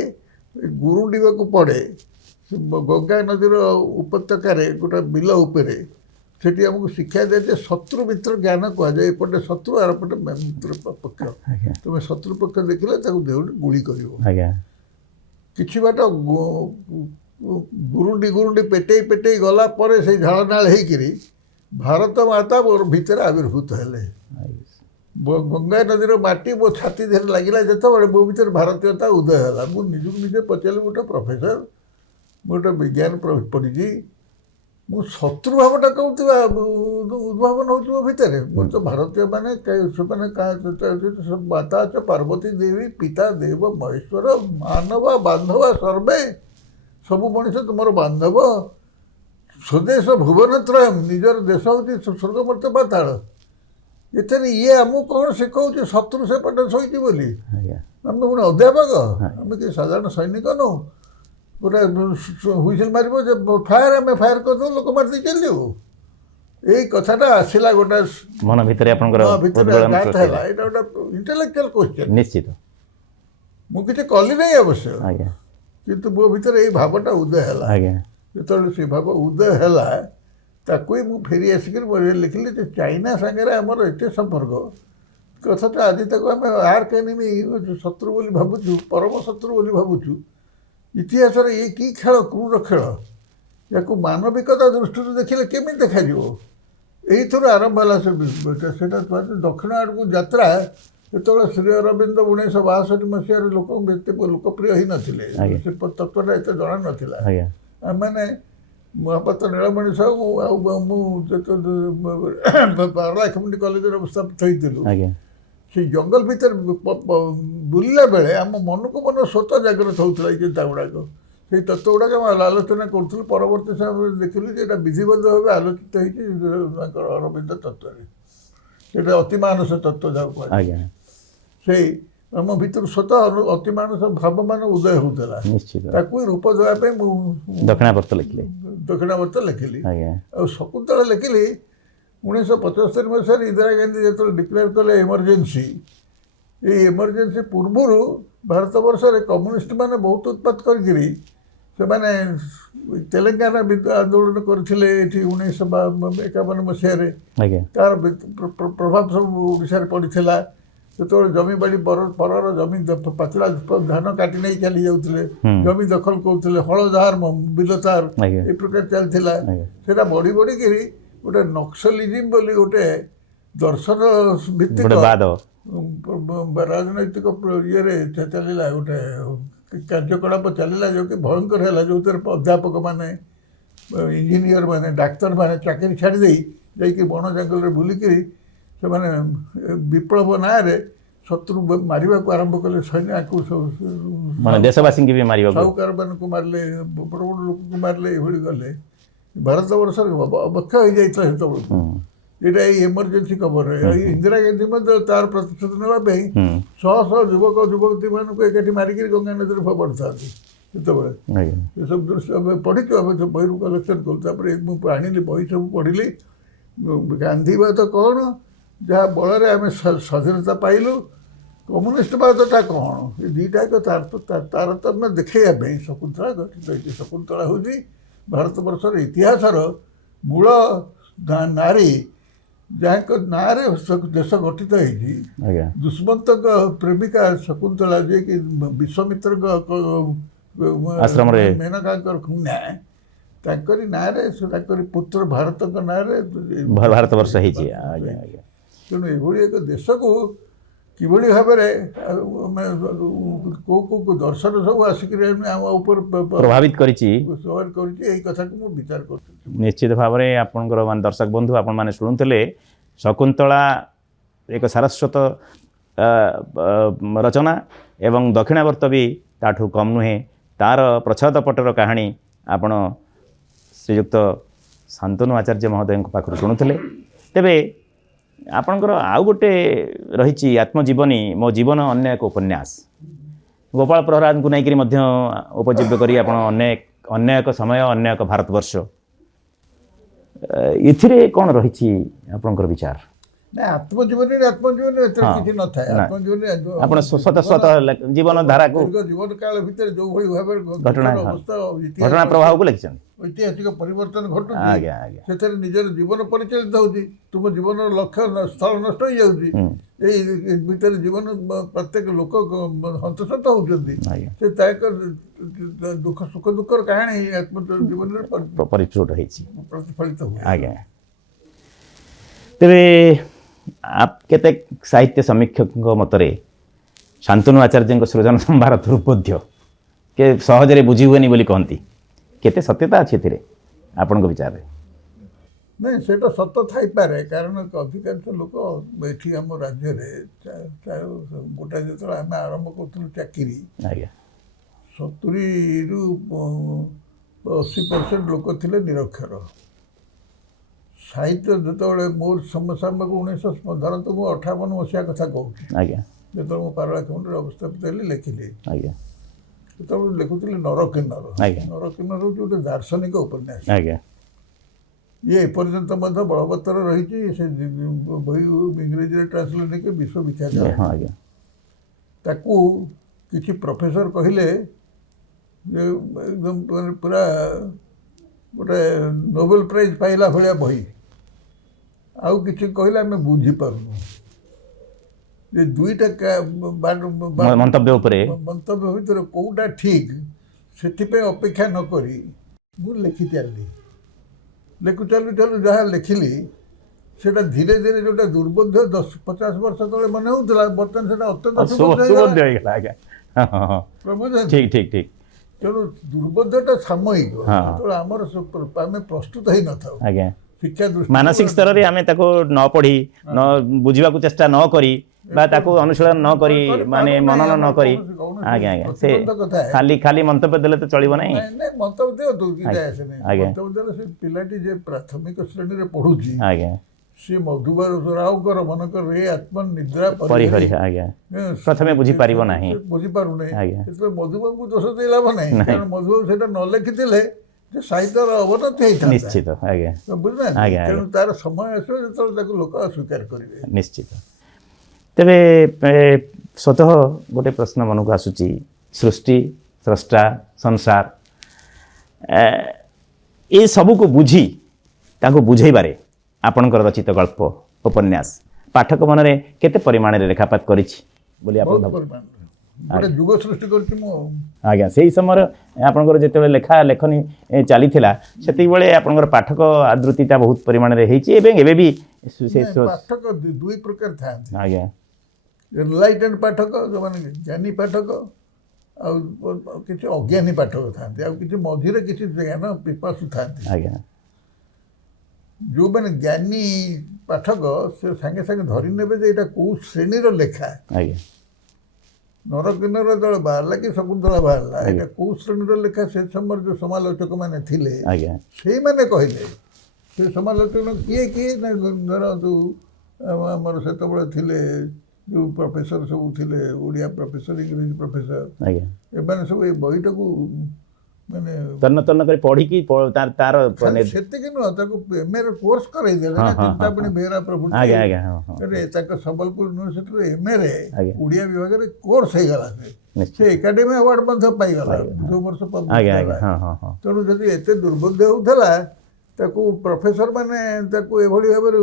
ଗୁରୁଣ୍ଡିବାକୁ ପଡ଼େ ଗଙ୍ଗା ନଦୀର ଉପତ୍ୟକାରେ ଗୋଟେ ବିଲ ଉପରେ। ସେଠି ଆମକୁ ଶିକ୍ଷା ଦିଏ ଯେ ଶତ୍ରୁ ମିତ୍ର ଜ୍ଞାନ କୁହାଯାଏ। ଏପଟେ ଶତ୍ରୁ ଆର ପଟେ ମିତ୍ର ପକ୍ଷ। ଆଜ୍ଞା ତୁମେ ଶତ୍ରୁ ପକ୍ଷ ଦେଖିଲେ ତାକୁ ଦେହରେ ଗୁଳି କରିବ। ଆଜ୍ଞା କିଛି ବାଟ ଗୁରୁଣ୍ଡି ଗୁରୁଣ୍ଡି ପେଟେଇ ପେଟେଇ ଗଲା ପରେ ସେଇ ଝାଳନାଳ ହେଇକିରି ଭାରତ ମାତା ମୋର ଭିତରେ ଆବିର୍ଭୂତ ହେଲେ। ଗଙ୍ଗା ନଦୀର ମାଟି ମୋ ଛାତି ଦେହରେ ଲାଗିଲା ଯେତେବେଳେ ମୋ ଭିତରେ ଭାରତୀୟତା ଉଦୟ ହେଲା। ମୁଁ ନିଜକୁ ନିଜେ ପଚାରିଲି, ମୁଁ ଗୋଟେ ପ୍ରଫେସର, ମୁଁ ଗୋଟେ ବିଜ୍ଞାନ ପଢ଼ିଛି, ମୁଁ ଶତ୍ରୁଭାବଟା କେଉଁଥିବା ଉଦ୍ଭାବନ ହେଉଛି ମୋ ଭିତରେ। ମୁଁ ତ ଭାରତୀୟମାନେ ସେମାନେ ମାତା ଚ ପାର୍ବତୀ ଦେବୀ ପିତା ଦେବ ମହେଶ୍ୱର ମାନବ ବାନ୍ଧବ ସର୍ବେ, ସବୁ ମଣିଷ ତୁମର ବାନ୍ଧବ। ସ୍ୱଦେଶ ଭୁବନତ୍ରୟମ୍, ନିଜର ଦେଶ ହେଉଛି ସ୍ୱର୍ଗ ମର୍ତ୍ତ୍ୟ ପାତାଳ। ଏଥିରେ ଇଏ ଆମକୁ କ'ଣ ଶିଖଉଛି? ଶତ୍ରୁ ସେପଟେ ଶୋଇଛି ବୋଲି। ଆଜ୍ଞା ଆମେ ପୁଣି ଅଧ୍ୟାପକ, ଆମେ କି ସାଧାରଣ ସୈନିକ ନୁହଁ। ଗୋଟେ ହୁଇସିଲ୍ ମାରିବ ଯେ ଫାୟାର, ଆମେ ଫାୟାର କରିଦେବୁ, ଲୋକ ମାରିଦେଇ ଚାଲିଯିବୁ। ଏଇ କଥାଟା ଆସିଲା ଗୋଟେ ମନ ଭିତରେ ଆପଣଙ୍କର ଭିତରେ ଉଦ୍ବେଳନ ଗାଁତ ସୃଷ୍ଟି ହେଲା। ଏଇଟା ଗୋଟେ ଇଣ୍ଟେଲେକ୍ଚୁଆଲ କ୍ୱେଶ୍ଚନ୍। ନିଶ୍ଚିତ ମୁଁ କିଛି କଲି ନାହିଁ ଅବଶ୍ୟ, ଆଜ୍ଞା କିନ୍ତୁ ମୋ ଭିତରେ ଏଇ ଭାବଟା ଉଦୟ ହେଲା। ଆଜ୍ଞା ଯେତେବେଳେ ସେ ଭାବ ଉଦୟ ହେଲା, ତାକୁ ହିଁ ମୁଁ ଫେରି ଆସିକରି ଲେଖିଲି ଯେ ଚାଇନା ସାଙ୍ଗରେ ଆମର ଏତେ ସମ୍ପର୍କ, କଥାଟା ଆଜି ତାକୁ ଆମେ ଆର୍କ ଏନିମି ଶତ୍ରୁ ବୋଲି ଭାବୁଛୁ, ପରମ ଶତ୍ରୁ ବୋଲି ଭାବୁଛୁ। ଇତିହାସରେ ଇଏ କି ଖେଳ, କ୍ରୁର ଖେଳ। ୟାକୁ ମାନବିକତା ଦୃଷ୍ଟିରୁ ଦେଖିଲେ କେମିତି ଦେଖାଯିବ? ଏଇଥିରୁ ଆରମ୍ଭ ହେଲା ସେଇଟା ଦକ୍ଷିଣ ଆଡ଼କୁ ଯାତ୍ରା। ଯେତେବେଳେ ଶ୍ରୀ ଅରବିନ୍ଦ 1962 ମସିହାରେ ଏତେ ଲୋକପ୍ରିୟ ହେଇନଥିଲେ, ସେ ତତ୍ତ୍ୱଟା ଏତେ ଜଣା ନଥିଲା। ଆଜ୍ଞା ଆମେମାନେ ମହାପାତ୍ର ନୀଳମଣି ସାହୁ ଆଉ ମୁଁ ପାରଳାଖେମୁଣ୍ଡି କଲେଜରେ ଅବସ୍ଥାପିତ ହେଇଥିଲୁ। ଆଜ୍ଞା ସେ ଜଙ୍ଗଲ ଭିତରେ ବୁଲିଲା ବେଳେ ଆମ ମନକୁ ମନ ସ୍ୱତଃ ଜାଗ୍ରତ ହେଉଥିଲା ଏଇ ଚିନ୍ତା ଗୁଡ଼ାକ। ସେଇ ତତ୍ତ୍ୱ ଗୁଡ଼ାକ ଆମେ ଆଲୋଚନା କରୁଥିଲୁ। ପରବର୍ତ୍ତୀ ସମୟରେ ଦେଖିଲୁ ଯେ ଏଇଟା ବିଧିବଦ୍ଧ ଭାବେ ଆଲୋଚିତ ହେଇଛି ତାଙ୍କର ଅରବିନ୍ଦ ତତ୍ତ୍ୱରେ। ସେଇଟା ଅତିମାନସ ତତ୍ତ୍ୱ ଯାହାକୁ କୁହାଯାଏ। ଆଜ୍ଞା ସେଇ ଆମ ଭିତରୁ ସ୍ୱତଃ ଅତିମାନସ ଭାବମାନ ଉଦୟ ହେଉଥିଲା। ନିଶ୍ଚିତ ତାକୁ ରୂପ ଦେବା ପାଇଁ ମୁଁ ଦକ୍ଷିଣାବର୍ତ୍ତ ଲେଖିଲେ। ଦକ୍ଷିଣାବର୍ତ୍ତ ଲେଖିଲି। ଆଜ୍ଞା ଆଉ ଶକୁନ୍ତଳା ଲେଖିଲି 1975 ମସିହାରେ ଇନ୍ଦିରା ଗାନ୍ଧୀ ଯେତେବେଳେ ଡିକ୍ଲେୟାର କଲେ ଏମର୍ଜେନ୍ସି। ଏଇ ଏମର୍ଜେନ୍ସି ପୂର୍ବରୁ ଭାରତବର୍ଷରେ କମ୍ୟୁନିଷ୍ଟମାନେ ବହୁତ ଉତ୍ପାତ କରିକିରି ସେମାନେ ତେଲେଙ୍ଗାନା ଆନ୍ଦୋଳନ କରିଥିଲେ ଏଠି 1951 ମସିହାରେ। ଆଜ୍ଞା ତାର ପ୍ରଭାବ ସବୁ ଓଡ଼ିଶାରେ ପଡ଼ିଥିଲା। ଯେତେବେଳେ ଜମିବାଡ଼ି ପରର ଜମି ପାଚିଲା ଧାନ କାଟି ନେଇ ଚାଲି ଯାଉଥିଲେ, ଜମି ଦଖଲ କରୁଥିଲେ, ହଳ ଯାହାର ବିଲ ତାର, ଆଜ୍ଞା ଏ ପ୍ରକାର ଚାଲିଥିଲା। ସେଇଟା ବଢ଼ି ବଢ଼ିକିରି ଗୋଟେ ନକ୍ସଲିଜିମ୍ ବୋଲି ଗୋଟେ ଦର୍ଶନ ଭିତ୍ତିକ ରାଜନୈତିକ ଇଏରେ ଚାଲିଲା, ଗୋଟେ କାର୍ଯ୍ୟକଳାପ ଚାଲିଲା, ଯେଉଁକି ଭୟଙ୍କର ହେଲା। ଯେଉଁଥିରେ ଅଧ୍ୟାପକମାନେ, ଇଞ୍ଜିନିୟରମାନେ, ଡାକ୍ତରମାନେ ଚାକିରି ଛାଡ଼ି ଦେଇ ଯାଇକି ବଣ ଜଙ୍ଗଲରେ ବୁଲିକିରି ସେମାନେ ବିପ୍ଳବ ନାଁରେ ଶତ୍ରୁ ମାରିବାକୁ ଆରମ୍ଭ କଲେ। ସୈନ୍ୟକୁ ଦେଶବାସୀଙ୍କୁ ବି ମାରିବାକୁ, ସାହୁକାରମାନଙ୍କୁ ମାରିଲେ, ବଡ଼ ବଡ଼ ଲୋକଙ୍କୁ ମାରିଲେ, ଏଭଳି ଗଲେ। ଭାରତବର୍ଷରେ ଅବକ୍ଷ ହେଇଯାଇଥିଲା ସେତେବେଳକୁ। ଏଇଟା ଏଇ ଏମର୍ଜେନ୍ସି ଖବରରେ। ଇନ୍ଦିରା ଗାନ୍ଧୀ ମଧ୍ୟ ତାର ପ୍ରତିଶୋଧ ନେବା ପାଇଁ ଶହ ଶହ ଯୁବକ ଯୁବତୀମାନଙ୍କୁ ଏକାଠି ମାରିକିରି ଗଙ୍ଗା ନଦୀରେ ଫୋପାଡ଼ିଥାନ୍ତି ସେତେବେଳେ। ଏସବୁ ଦୃଶ୍ୟ ଆମେ ପଢ଼ିଛୁ, ଆମେ ସବୁ ବହିରୁ କଲେକ୍ସନ୍ କଲୁ। ତାପରେ ମୁଁ ଆଣିଲି ବହି ସବୁ ପଢ଼ିଲି। ଗାନ୍ଧୀବାଦ କ'ଣ, ଯାହା ବଳରେ ଆମେ ସ୍ୱାଧୀନତା ପାଇଲୁ, କମ୍ୟୁନିଷ୍ଟବାଦଟା କ'ଣ, ଏ ଦୁଇଟାକ ତାରତମ୍ୟ ଦେଖାଇବା ପାଇଁ ଶକୁନ୍ତଳା ଗଠିତ ହେଇଛି। ଶକୁନ୍ତଳା ହେଉଛି ଭାରତବର୍ଷର ଇତିହାସର ମୂଳ ନାରୀ, ଯାହାଙ୍କ ନାଁରେ ଦେଶ ଗଠିତ ହେଇଛି। ଦୁଷ୍ମନ୍ତଙ୍କ ପ୍ରେମିକା ଶକୁନ୍ତଳା, ଯିଏକି ବିଶ୍ୱାମିତ୍ରଙ୍କ ଆଶ୍ରମରେ ମେନକାଙ୍କର କନ୍ୟା, ତାଙ୍କରି ନାଁରେ, ତାଙ୍କରି ପୁତ୍ର ଭାରତଙ୍କ ନାଁରେ ଭାରତବର୍ଷ ହେଇଛି। ଆଜ୍ଞା ଆଜ୍ଞା। ତେଣୁ ଏଭଳି ଏକ ଦେଶକୁ କିଭଳି ଭାବରେ କେଉଁ ଦର୍ଶନ ସବୁ ଆସିକରି ଆମ ଉପରେ ପ୍ରଭାବିତ କରିଛି, ଏଇ କଥାକୁ ମୁଁ ବିଚାର କରୁଛି। ନିଶ୍ଚିତ ଭାବରେ ଆପଣଙ୍କର ଦର୍ଶକ ବନ୍ଧୁ ଆପଣମାନେ ଶୁଣୁଥିଲେ ଶକୁନ୍ତଳା ଏକ ସାରସ୍ୱତ ରଚନା ଏବଂ ଦକ୍ଷିଣାବର୍ତ୍ତ ବି ତାଠୁ କମ୍ ନୁହେଁ। ତାର ପ୍ରଚ୍ଛଦ ପଟର କାହାଣୀ ଆପଣ ଶ୍ରୀଯୁକ୍ତ ଶାନ୍ତନୁ ଆଚାର୍ଯ୍ୟ ମହୋଦୟଙ୍କ ପାଖରୁ ଶୁଣୁଥିଲେ। ତେବେ ଆପଣଙ୍କର ଆଉ ଗୋଟେ ରହିଛି ଆତ୍ମଜୀବନୀ ମୋ ଜୀବନ ଅନ୍ୟ ଏକ ଉପନ୍ୟାସ ଗୋପାଳ ପ୍ରହରାଜଙ୍କୁ ନେଇକରି ମଧ୍ୟ ଉପଜୀବ୍ୟ କରି ଆପଣ ଅନ୍ୟ ଏକ ସମୟ ଅନ୍ୟ ଏକ ଭାରତବର୍ଷ ଏଥିରେ କ'ଣ ରହିଛି ଆପଣଙ୍କର ବିଚାର? ନା ଆତ୍ମଜୀବନୀ ଏଥିରେ କିଛି ନଥାଏ। ଆତ୍ମଜୀବନୀ ଆପଣ ସ୍ୱତଃ ଜୀବନ ଧାରାକୁ ଜୀବନ କାଳ ଭିତରେ ଯୋଉଭଳି ଭାବରେ ଘଟଣା ଅବସ୍ଥା ଘଟଣା ପ୍ରଭାବକୁ ଲେଖିଛନ୍ତି। ଐତିହାସିକ ପରିବର୍ତ୍ତନ ଘଟୁଛି ଆଜ୍ଞା ଆଜ୍ଞା ସେଥିରେ ନିଜର ଜୀବନ ପରିଚାଳିତ ହେଉଛି। ତୁମ ଜୀବନର ଲକ୍ଷ୍ୟ ସ୍ଥଳ ନଷ୍ଟ ହେଇଯାଉଛି। ଏଇ ଭିତରେ ଜୀବନ ପ୍ରତ୍ୟେକ ଲୋକ ହନ୍ତସନ୍ତ ହେଉଛନ୍ତି। ସେ ତାଙ୍କ ଦୁଃଖ ସୁଖ ଦୁଃଖର କାହାଣୀ ଆତ୍ମଜୀବନରେ ପରିସ୍ଫୁଟ ହେଇଛି ପ୍ରତିଫଳିତ ହୁଏ। ଆଜ୍ଞା। ତେବେ କେତେ ସାହିତ୍ୟ ସମୀକ୍ଷକଙ୍କ ମତରେ ଶାନ୍ତନୁ ଆଚାର୍ଯ୍ୟଙ୍କ ସୃଜନ ସମ୍ଭାର ଦୁର୍ବୋଧ୍ୟ କେ ସହଜରେ ବୁଝି ହୁଏନି ବୋଲି କହନ୍ତି। କେତେ ସତ୍ୟତା ଅଛି ଏଥିରେ ଆପଣଙ୍କ ବିଚାରରେ? ନାଇଁ ସେଇଟା ସତ ଥାଇପାରେ କାରଣ ଅଧିକାଂଶ ଲୋକ ଏଠି ଆମ ରାଜ୍ୟରେ ଗୋଟା ଯେତେବେଳେ ଆମେ ଆରମ୍ଭ କରୁଥିଲୁ ଚାକିରି ଆଜ୍ଞା 70ରୁ 80% ଲୋକ ଥିଲେ ନିରକ୍ଷର। ସାହିତ୍ୟ ଯେତେବେଳେ ମୋର ସମସାମୟିକ 1900 ଧରନ୍ତୁ ମୁଁ 58 ମସିହା କଥା କହୁଛି। ଆଜ୍ଞା ଯେତେବେଳେ ମୁଁ ପାରଳାଖେମୁଣ୍ଡିରେ ଅବସ୍ଥାପିତ ହେଲି ଲେଖିଲି। ଆଜ୍ଞା ସେତେବେଳେ ଲେଖୁଥିଲି ନରକିନ୍ନର। ଆଜ୍ଞା ନରକିନ୍ନର ହେଉଛି ଗୋଟେ ଦାର୍ଶନିକ ଉପନ୍ୟାସ। ଆଜ୍ଞା ଇଏ ଏପର୍ଯ୍ୟନ୍ତ ମଧ୍ୟ ବଳବତ୍ତର ରହିଛି। ସେ ବହି ଇଂରେଜୀରେ ଟ୍ରାନ୍ସଲେଟ୍ ହେଇକି ବିଶ୍ୱବିଖ୍ୟାତ। ଆଜ୍ଞା ତାକୁ କିଛି ପ୍ରଫେସର କହିଲେ ଯେ ଏକଦମ ପୁରା ଗୋଟେ ନୋବେଲ ପ୍ରାଇଜ୍ ପାଇଲା ଭଳିଆ ବହି। ଆଉ କିଛି କହିଲେ ଆମେ ବୁଝିପାରୁନୁ। ଯେ ଦୁଇଟା ମନ୍ତବ୍ୟ ଉପରେ ମନ୍ତବ୍ୟ ଭିତରେ କେଉଁଟା ଠିକ୍ ସେଥିପାଇଁ ଅପେକ୍ଷା ନ କରି ମୁଁ ଲେଖି ଚାଲିଲି। ଚାଲୁ ଯାହା ଲେଖିଲି ସେଇଟା ଧୀରେ ଧୀରେ ଯେଉଁଟା ଦୁର୍ବୋଧ୍ୟ 10-50 ବର୍ଷ ତଳେ ମନେ ହେଉଥିଲା ବର୍ତ୍ତମାନ ସେଇଟା ଅତ୍ୟନ୍ତ ସୁବୋଧ୍ୟ ହେଇଗଲା। ଆଜ୍ଞା ଠିକ୍ ଠିକ୍ ଠିକ୍। ତେଣୁ ଦୁର୍ବୋଧ୍ୟଟା ସାମୟିକ। ଯେତେବେଳେ ଆମର ଆମେ ପ୍ରସ୍ତୁତ ହେଇନଥାଉ ଆଜ୍ଞା ଶିକ୍ଷା ଦୃଷ୍ଟି ମାନସିକ ସ୍ତରରେ ଆମେ ତାକୁ ନ ପଢ଼ି ନ ବୁଝିବାକୁ ଚେଷ୍ଟା ନ କରି ବା ତାକୁ ଅନୁଶୀଳନ ନ କରି ମାନେ ମନନ ନ କରି ଆଜ୍ଞା ଆଜ୍ଞା ସେ ଖାଲି ମନ୍ତବ୍ୟ ଦେଲେ ତ ଚଳିବ ନାହିଁ। ମନ୍ତବ୍ୟ ଦିଅନ୍ତୁ ମନ୍ତବ୍ୟ ଦେଲେ ସେ ପିଲାଟି ଯେ ପ୍ରାଥମିକ ଶ୍ରେଣୀରେ ପଢୁଛି ଆଜ୍ଞା ସେ ମଧୁବାବୁ ରାଓଙ୍କର ମନେକର ଏ ଆତ୍ମନିଦ୍ରା ପରିହରି ଆଜ୍ଞା ପ୍ରଥମେ ବୁଝିପାରିବ ନାହିଁ ବୁଝିପାରୁନାହିଁ। ଆଜ୍ଞା ସେଥିପାଇଁ ମଧୁବାବୁଙ୍କୁ ଦୋଷ ଦେଇ ଲାଭ ନାହିଁ କାରଣ ମଧୁବାବୁ ସେଇଟା ନ ଲେଖିଥିଲେ ଯେ ସାହିତ୍ୟର ଅବନତି ହେଇଥାନ୍ତା। ନିଶ୍ଚିତ ଆଜ୍ଞା ବୁଝିଲେ। ତେଣୁ ତାର ସମୟ ଆସିବ ଯେତେବେଳେ ତାକୁ ଲୋକ ସ୍ୱୀକାର କରିବେ। ନିଶ୍ଚିତ। ତେବେ ସ୍ୱତଃ ଗୋଟେ ପ୍ରଶ୍ନ ମନକୁ ଆସୁଛି ସୃଷ୍ଟି ସ୍ରଷ୍ଟା ସଂସାର ଏ ସବୁକୁ ବୁଝି ତାଙ୍କୁ ବୁଝେଇବାରେ ଆପଣଙ୍କର ରଚିତ ଗଳ୍ପ ଉପନ୍ୟାସ ପାଠକ ମନରେ କେତେ ପରିମାଣରେ ରେଖାପାତ କରିଛି ବୋଲି ଆପଣ ଗୋଟେ ଯୁଗ ସୃଷ୍ଟି କରିଛି ମୁଁ। ଆଜ୍ଞା ସେଇ ସମୟରେ ଆପଣଙ୍କର ଯେତେବେଳେ ଲେଖନି ଚାଲିଥିଲା ସେତିକିବେଳେ ଆପଣଙ୍କର ପାଠକ ଆଦୃତିଟା ବହୁତ ପରିମାଣରେ ହେଇଛି ଏବଂ ଏବେ ବି ପାଠକ ଦୁଇ ପ୍ରକାର ଥାଆନ୍ତି। ଆଜ୍ଞା ଏନଲାଇଟେଣ୍ଡ ପାଠକ ଯେଉଁମାନେ ଜ୍ଞାନୀ ପାଠକ ଆଉ କିଛି ଅଜ୍ଞାନୀ ପାଠକ ଥାଆନ୍ତି ଆଉ କିଛି ମଝିରେ କିଛି ଜ୍ଞାନ ପିପାସୁ ଥାଆନ୍ତି। ଆଜ୍ଞା ଯେଉଁମାନେ ଜ୍ଞାନୀ ପାଠକ ସେ ସାଙ୍ଗେ ସାଙ୍ଗେ ଧରି ନେବେ ଯେ ଏଇଟା କେଉଁ ଶ୍ରେଣୀର ଲେଖା। ଆଜ୍ଞା ନରକିନ୍ନର ଯେତେବେଳେ ବାହାରିଲା କି ଶକୁନ୍ତଳା ବାହାରିଲା ଏଇଟା କେଉଁ ଶ୍ରେଣୀର ଲେଖା ସେ ସମୟରେ ଯେଉଁ ସମାଲୋଚକ ମାନେ ଥିଲେ ଆଜ୍ଞା ସେଇମାନେ କହିଲେ। ସେ ସମାଲୋଚକ କିଏ କିଏ ନା ଧରନ୍ତୁ ଆମର ସେତେବେଳେ ଥିଲେ ଯେଉଁ ପ୍ରଫେସର ସବୁ ଥିଲେ ଓଡ଼ିଆ ପ୍ରଫେସର ଇଂରେଜୀ ପ୍ରଫେସର ଆଜ୍ଞା ଏମାନେ ସବୁ ଏ ବହିଟାକୁ ମାନେ ତନ୍ନ କରି ପଢ଼ିକି ତାର ସେତିକି ନୁହଁ ତାକୁ MA କୋର୍ସ କରେଇଦେଲେ ଚିନ୍ତାମଣି ବେହେରା ପ୍ରଭୁ ତାଙ୍କ ସମ୍ବଲପୁର ୟୁନିଭର୍ସିଟିରେ MA ଓଡ଼ିଆ ବିଭାଗରେ କୋର୍ସ ହେଇଗଲା। ସେ ଏକାଡେମୀ ଆୱାର୍ଡ ମଧ୍ୟ ପାଇଗଲା ଯେଉଁ ବର୍ଷ। ତେଣୁ ଯଦି ଏତେ ଦୁର୍ବୋଧ୍ୟ ହେଉଥିଲା ତାକୁ ପ୍ରଫେସର ମାନେ ତାକୁ ଏଭଳି ଭାବରେ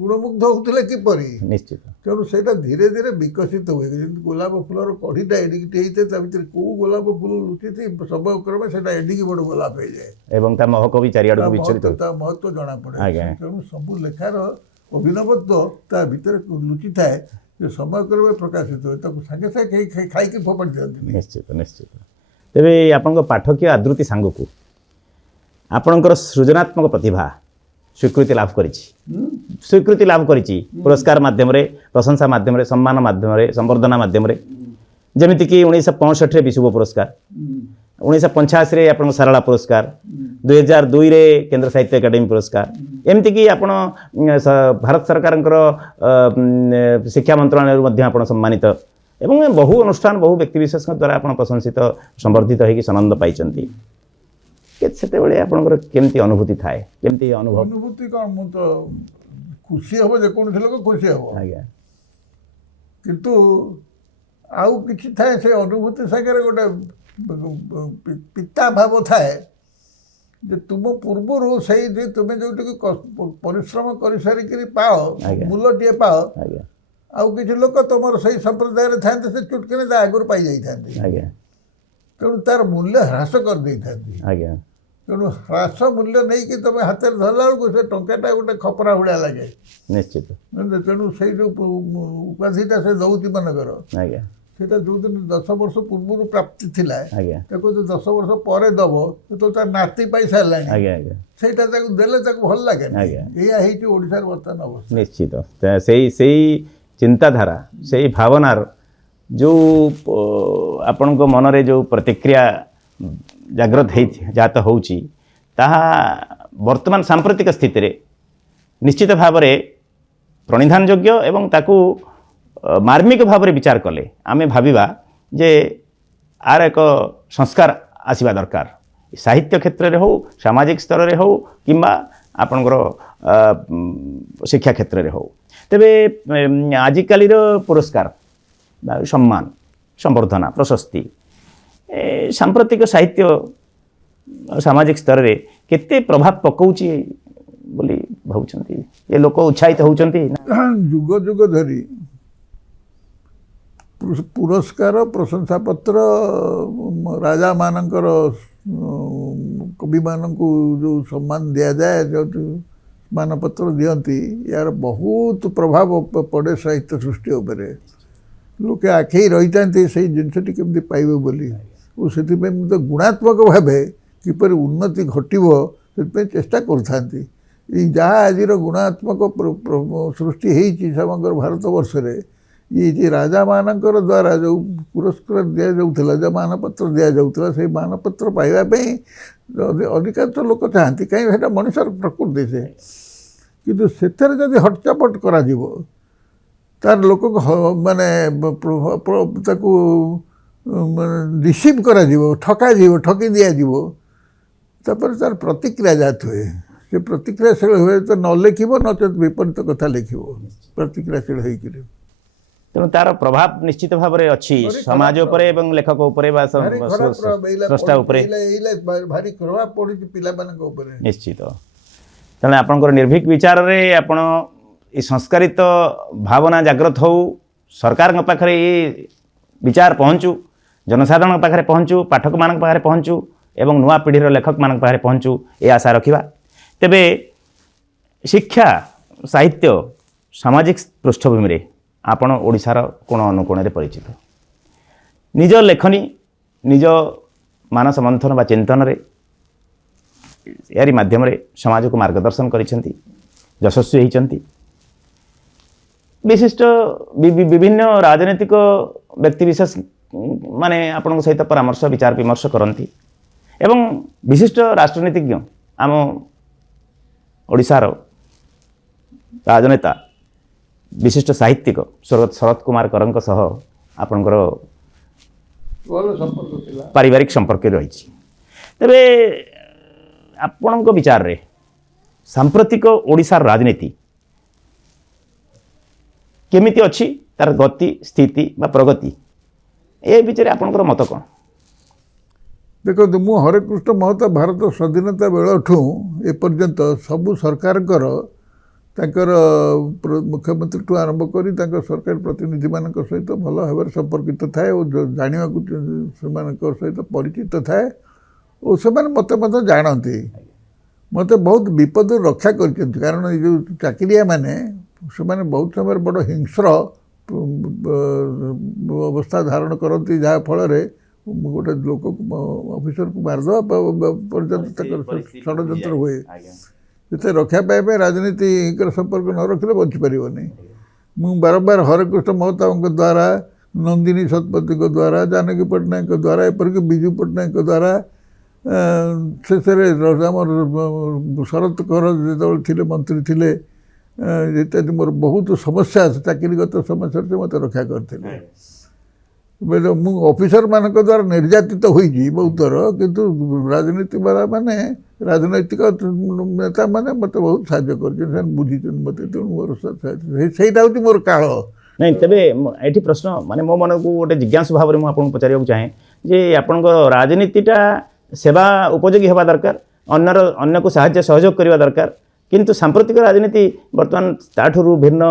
ଗୁଣମୁଗ୍ଧ ହେଉଥିଲେ କିପରି? ନିଶ୍ଚିତ। ତେଣୁ ସେଇଟା ଧୀରେ ଧୀରେ ବିକଶିତ ହୁଏ। ଯେମିତି ଗୋଲାପ ଫୁଲର କଢ଼ିଟା ଏଡ଼ିକିଟେ ହେଇଥାଏ ତା ଭିତରେ କେଉଁ ଗୋଲାପ ଫୁଲ ଲୁଚିଛି ସମୟ କ୍ରମେ ସେଇଟା ଏଡ଼ିକି ବଡ଼ ଗୋଲାପ ହେଇଯାଏ ଏବଂ ତା ମହକ ବି ଚାରିଆଡ଼କୁ ବିଚଳିତ ତା ମହତ୍ଵ ଜଣାପଡ଼େ। ତେଣୁ ସବୁ ଲେଖାର ଅଭିନବତ୍ୱ ତା ଭିତରେ ଲୁଚିଥାଏ ଯେ ସମୟ କ୍ରମେ ପ୍ରକାଶିତ ହୁଏ। ତାକୁ ସାଙ୍ଗେ ସାଙ୍ଗେ ଖାଇକି ଫୋପାଡ଼ି ଦିଅନ୍ତି। ନିଶ୍ଚିତ ନିଶ୍ଚିତ। ତେବେ ଆପଣଙ୍କ ପାଠକୀୟ ଆଦୃତି ସାଙ୍ଗକୁ ଆପଣଙ୍କର ସୃଜନାତ୍ମକ ପ୍ରତିଭା ସ୍ୱୀକୃତି ଲାଭ କରିଛି ପୁରସ୍କାର ମାଧ୍ୟମରେ ପ୍ରଶଂସା ମାଧ୍ୟମରେ ସମ୍ମାନ ମାଧ୍ୟମରେ ସମ୍ବର୍ଦ୍ଧନା ମାଧ୍ୟମରେ ଯେମିତିକି 1965ରେ ବିଶୁବ ପୁରସ୍କାର 1985 आपन सारला पुरस्कार 2002 रे केंद्र साहित्य अकादमी पुरस्कार एमती कि आपण भारत सरकार शिक्षा मंत्रालय मध्य आपण सम्मानित एवं बहु अनुष्ठान बहु व्यक्ति विशेष द्वारा आपण प्रशंसित संवर्धित होगी सनंद पाइचंती सेते बेले आपनकर केमती अनुभूति थाए केमती अनुभव अनुभूति कौन मु तो खुशी हम जे कौन लोक खुशी हम आज्ञा किंतु आउ किछि थाए से अनुभूति सागर गोटे पिता भाव थाए जे तुम पूर्व से तुम्हें जो परिश्रम कर सारिक पाओ मूलटे पाओ आज्ञा आउ किछि लोक तुम से संप्रदाय रे थांते से चुटकिने आगुर पाई जाई थांते आज्ञा तेणु तार मूल्य ह्रास कर दे थांती आज्ञा तेणु ह्रास मूल्य नहीं कि तुम हाथ में धरला बेलू से टंकाटा गोटे खपरा भाया लगे निश्चित तेणु से जो उपाधिटा से दौती मनकर आज्ञा सेटा जो दिन 10 वर्ष पूर्व प्राप्ति थिला आज्ञा ताको जो 10 वर्ष पर दब तो तार नाती पाई सारानी आज्ञा आज्ञा सेटा ताको देले ताको भल लागे आज्ञा एया हेची ओडिसा वर्तमान अवस्था निश्चित सेही चिंताधारा सेही भावनार जो आपण मनरे जो प्रतिक्रिया जागृत जात होउची ताहा वर्तमान सांप्रतिक स्थिति रे निश्चित भाव में प्रणिधान योग्य एवं ताकू मार्मिक भाव में विचार कले आमे भाविबा जे आर एक संस्कार आसीबा दरकार साहित्य क्षेत्र रे हो सामाजिक स्तर रे हो किंबा आपणकर शिक्षा क्षेत्र रे हो तेबे आजिकाली पुरस्कार सम्मान संवर्धना प्रशस्ति सांप्रतिक साहित्य सामाजिक स्तर रे केते प्रभाव पकाउची बोली भावुचंती ये लोक उत्साहित होउचंती जुग जुग धरी पुरस्कार प्रशंसा पत्र राजा मानकर कवि मानकु जो सम्मान दिया जाए जो मानपत्र दियंती यार बहुत प्रभाव पड़े साहित्य सृष्टि उपरे लोके आखि रही था से जिनसटी केमती पाइबे बोली और से तो गुणात्मक भाव किपर उन्नति घटव से चेष्टा कर जहाँ आज गुणात्मक सृष्टि होती समग्र भारत वर्ष रे ये जे राजा मानकर द्वारा जो पुरस्कार दि जाऊला जो मानपत्र दि जाऊला से मानपत्र पाइबापी अधिकांश लोक चाहती कहीं मनुष्यर प्रकृति से किंतु सेथरे जदि हटचपट करा जीवो तार लोक माने ताकू रिसीव करा जीवो ठका जीवो ठकी दिया जीवो तापर तार प्रतिक्रिया जात हुए से प्रतिक्रियाशील हुए तो न लिखिबो नचेत विपरीत कथा लिखिबो प्रतिक्रियाशील होइकिरी तेणु तार प्रभाव निश्चित भाव में अच्छी समाज उपरे एवं लेखक उपरे बा स्रष्टा उपरे भारी प्रभाव पड़ी पिला मानक उपरे निश्चित तेणु आपनकर निर्भीक विचार रे आपण ई संस्कारित भावना जागृत हो सरकार पाखरे ये विचार पहुँचू जनसाधारण पाखरे पहुँचू पाठक मान पाखरे पहुँचू एवं नुआ पीढ़ीर लेखक मान पाखरे पहुँचू ये आशा रखिबा तेबे शिक्षा साहित्य सामाजिक पृष्ठभूमि रे आपण ओडिशार कोण अनुकोण रे परिचित निज लेखनी निज मानस मंथन बा चिंतन रे यारी माध्यम रे समाज को मार्गदर्शन करिसेंती यशस्वी होइचंती विशिष्ट विभिन्न राजनीतिक व्यक्तिविशेष माने आपण सहित परामर्श विचार विमर्श करती एवं विशिष्ट राजनीतिज्ञ आम ओडिशार राजनेता विशिष्ट साहित्यिक स्वर्गत शरद कुमार करंक सह आपणकर पारिवारिक संपर्क रही तेबे आपणक विचार रे सांप्रतिक ओडिशार राजनीति केमिति अच्छी तार गति स्थिति बा प्रगति ए विचार आपणकर मत कौन देखो मु हरेकृष्ण महतो भारत स्वाधीनता बेलठू एपर्यंत सबू सरकार ताकर मुख्यमंत्री ठू आरंभ करी सरकारी प्रतिनिधि मान सहित भल भाव संपर्कित थाए और जाना सहित परिचित थाए और से मत जानती मत बहुत विपद रक्षा कर कारण ये जो चाकरिया माने से बहुत समय बड़ हिंस्र अवस्था धारण करती जहाँ फल गोटे लोक ऑफिसर को मारदे पर्यंत षड्यंत्र हुए से रक्षा पाइबा राजनीति संपर्क न रखिले बचीपर नहीं। मु बारंबार हरेकृष्ण महताब द्वारा नंदिनी शतपथी द्वारा जानकी पट्टनायक द्वारा एपरिक विजु पट्टनायक द्वारा शेष आम शरत कर जो थे मंत्री थे इत्यादि मोर बहुत समस्या चाकरीगत समस्या से मत रक्षा करते मु ऑफिसर मान द्वारा निर्यातित होइछि बहुत थर किंतु राजनीति वाला माने राजनैतिक नेता माने मत बहुत साहाय्य कर बुझी मत मोर सहीटा हूँ मोर काल नहीं तेबे एठी प्रश्न माने मो मन को गोटे जिज्ञासु भाव में आपको पचारिया चाहे जे आपण राजनीतिटा सेवा उपयोगी होगा दरकार अन्य को साहाय्य सहयोग करवा दरकार किंतु सांप्रतिक राजनीति वर्तमान ताठुरु भिन्न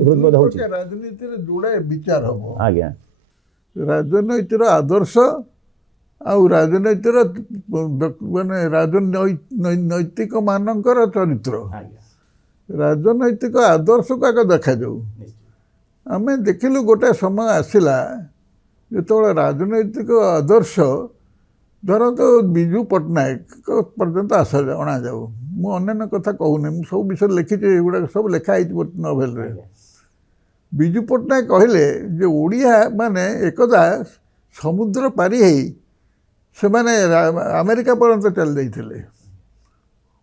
हृदबोध होछि राजनीति रे जोड़े विचार हबो आज्ञा राजनीतिर आदर्श आउ राजनीतिर माने राजनैतिक मानकर चरित्र राजनैतिक आदर्श को आगे देखा जाऊ आम देखिलु गोटे समय आसला जो राजनैतिक आदर्श धर तो विजु पट्टनायक पर्यंत आस अणा जाऊ मुझे कथा कहूनी मुझे सब विषय लिखी गुड़ा सब लिखाई नोभेल विजु पट्टनायक कहले जे ओडिया माने एकदा समुद्र पारी से माने अमेरिका पर्यंत चल जाइए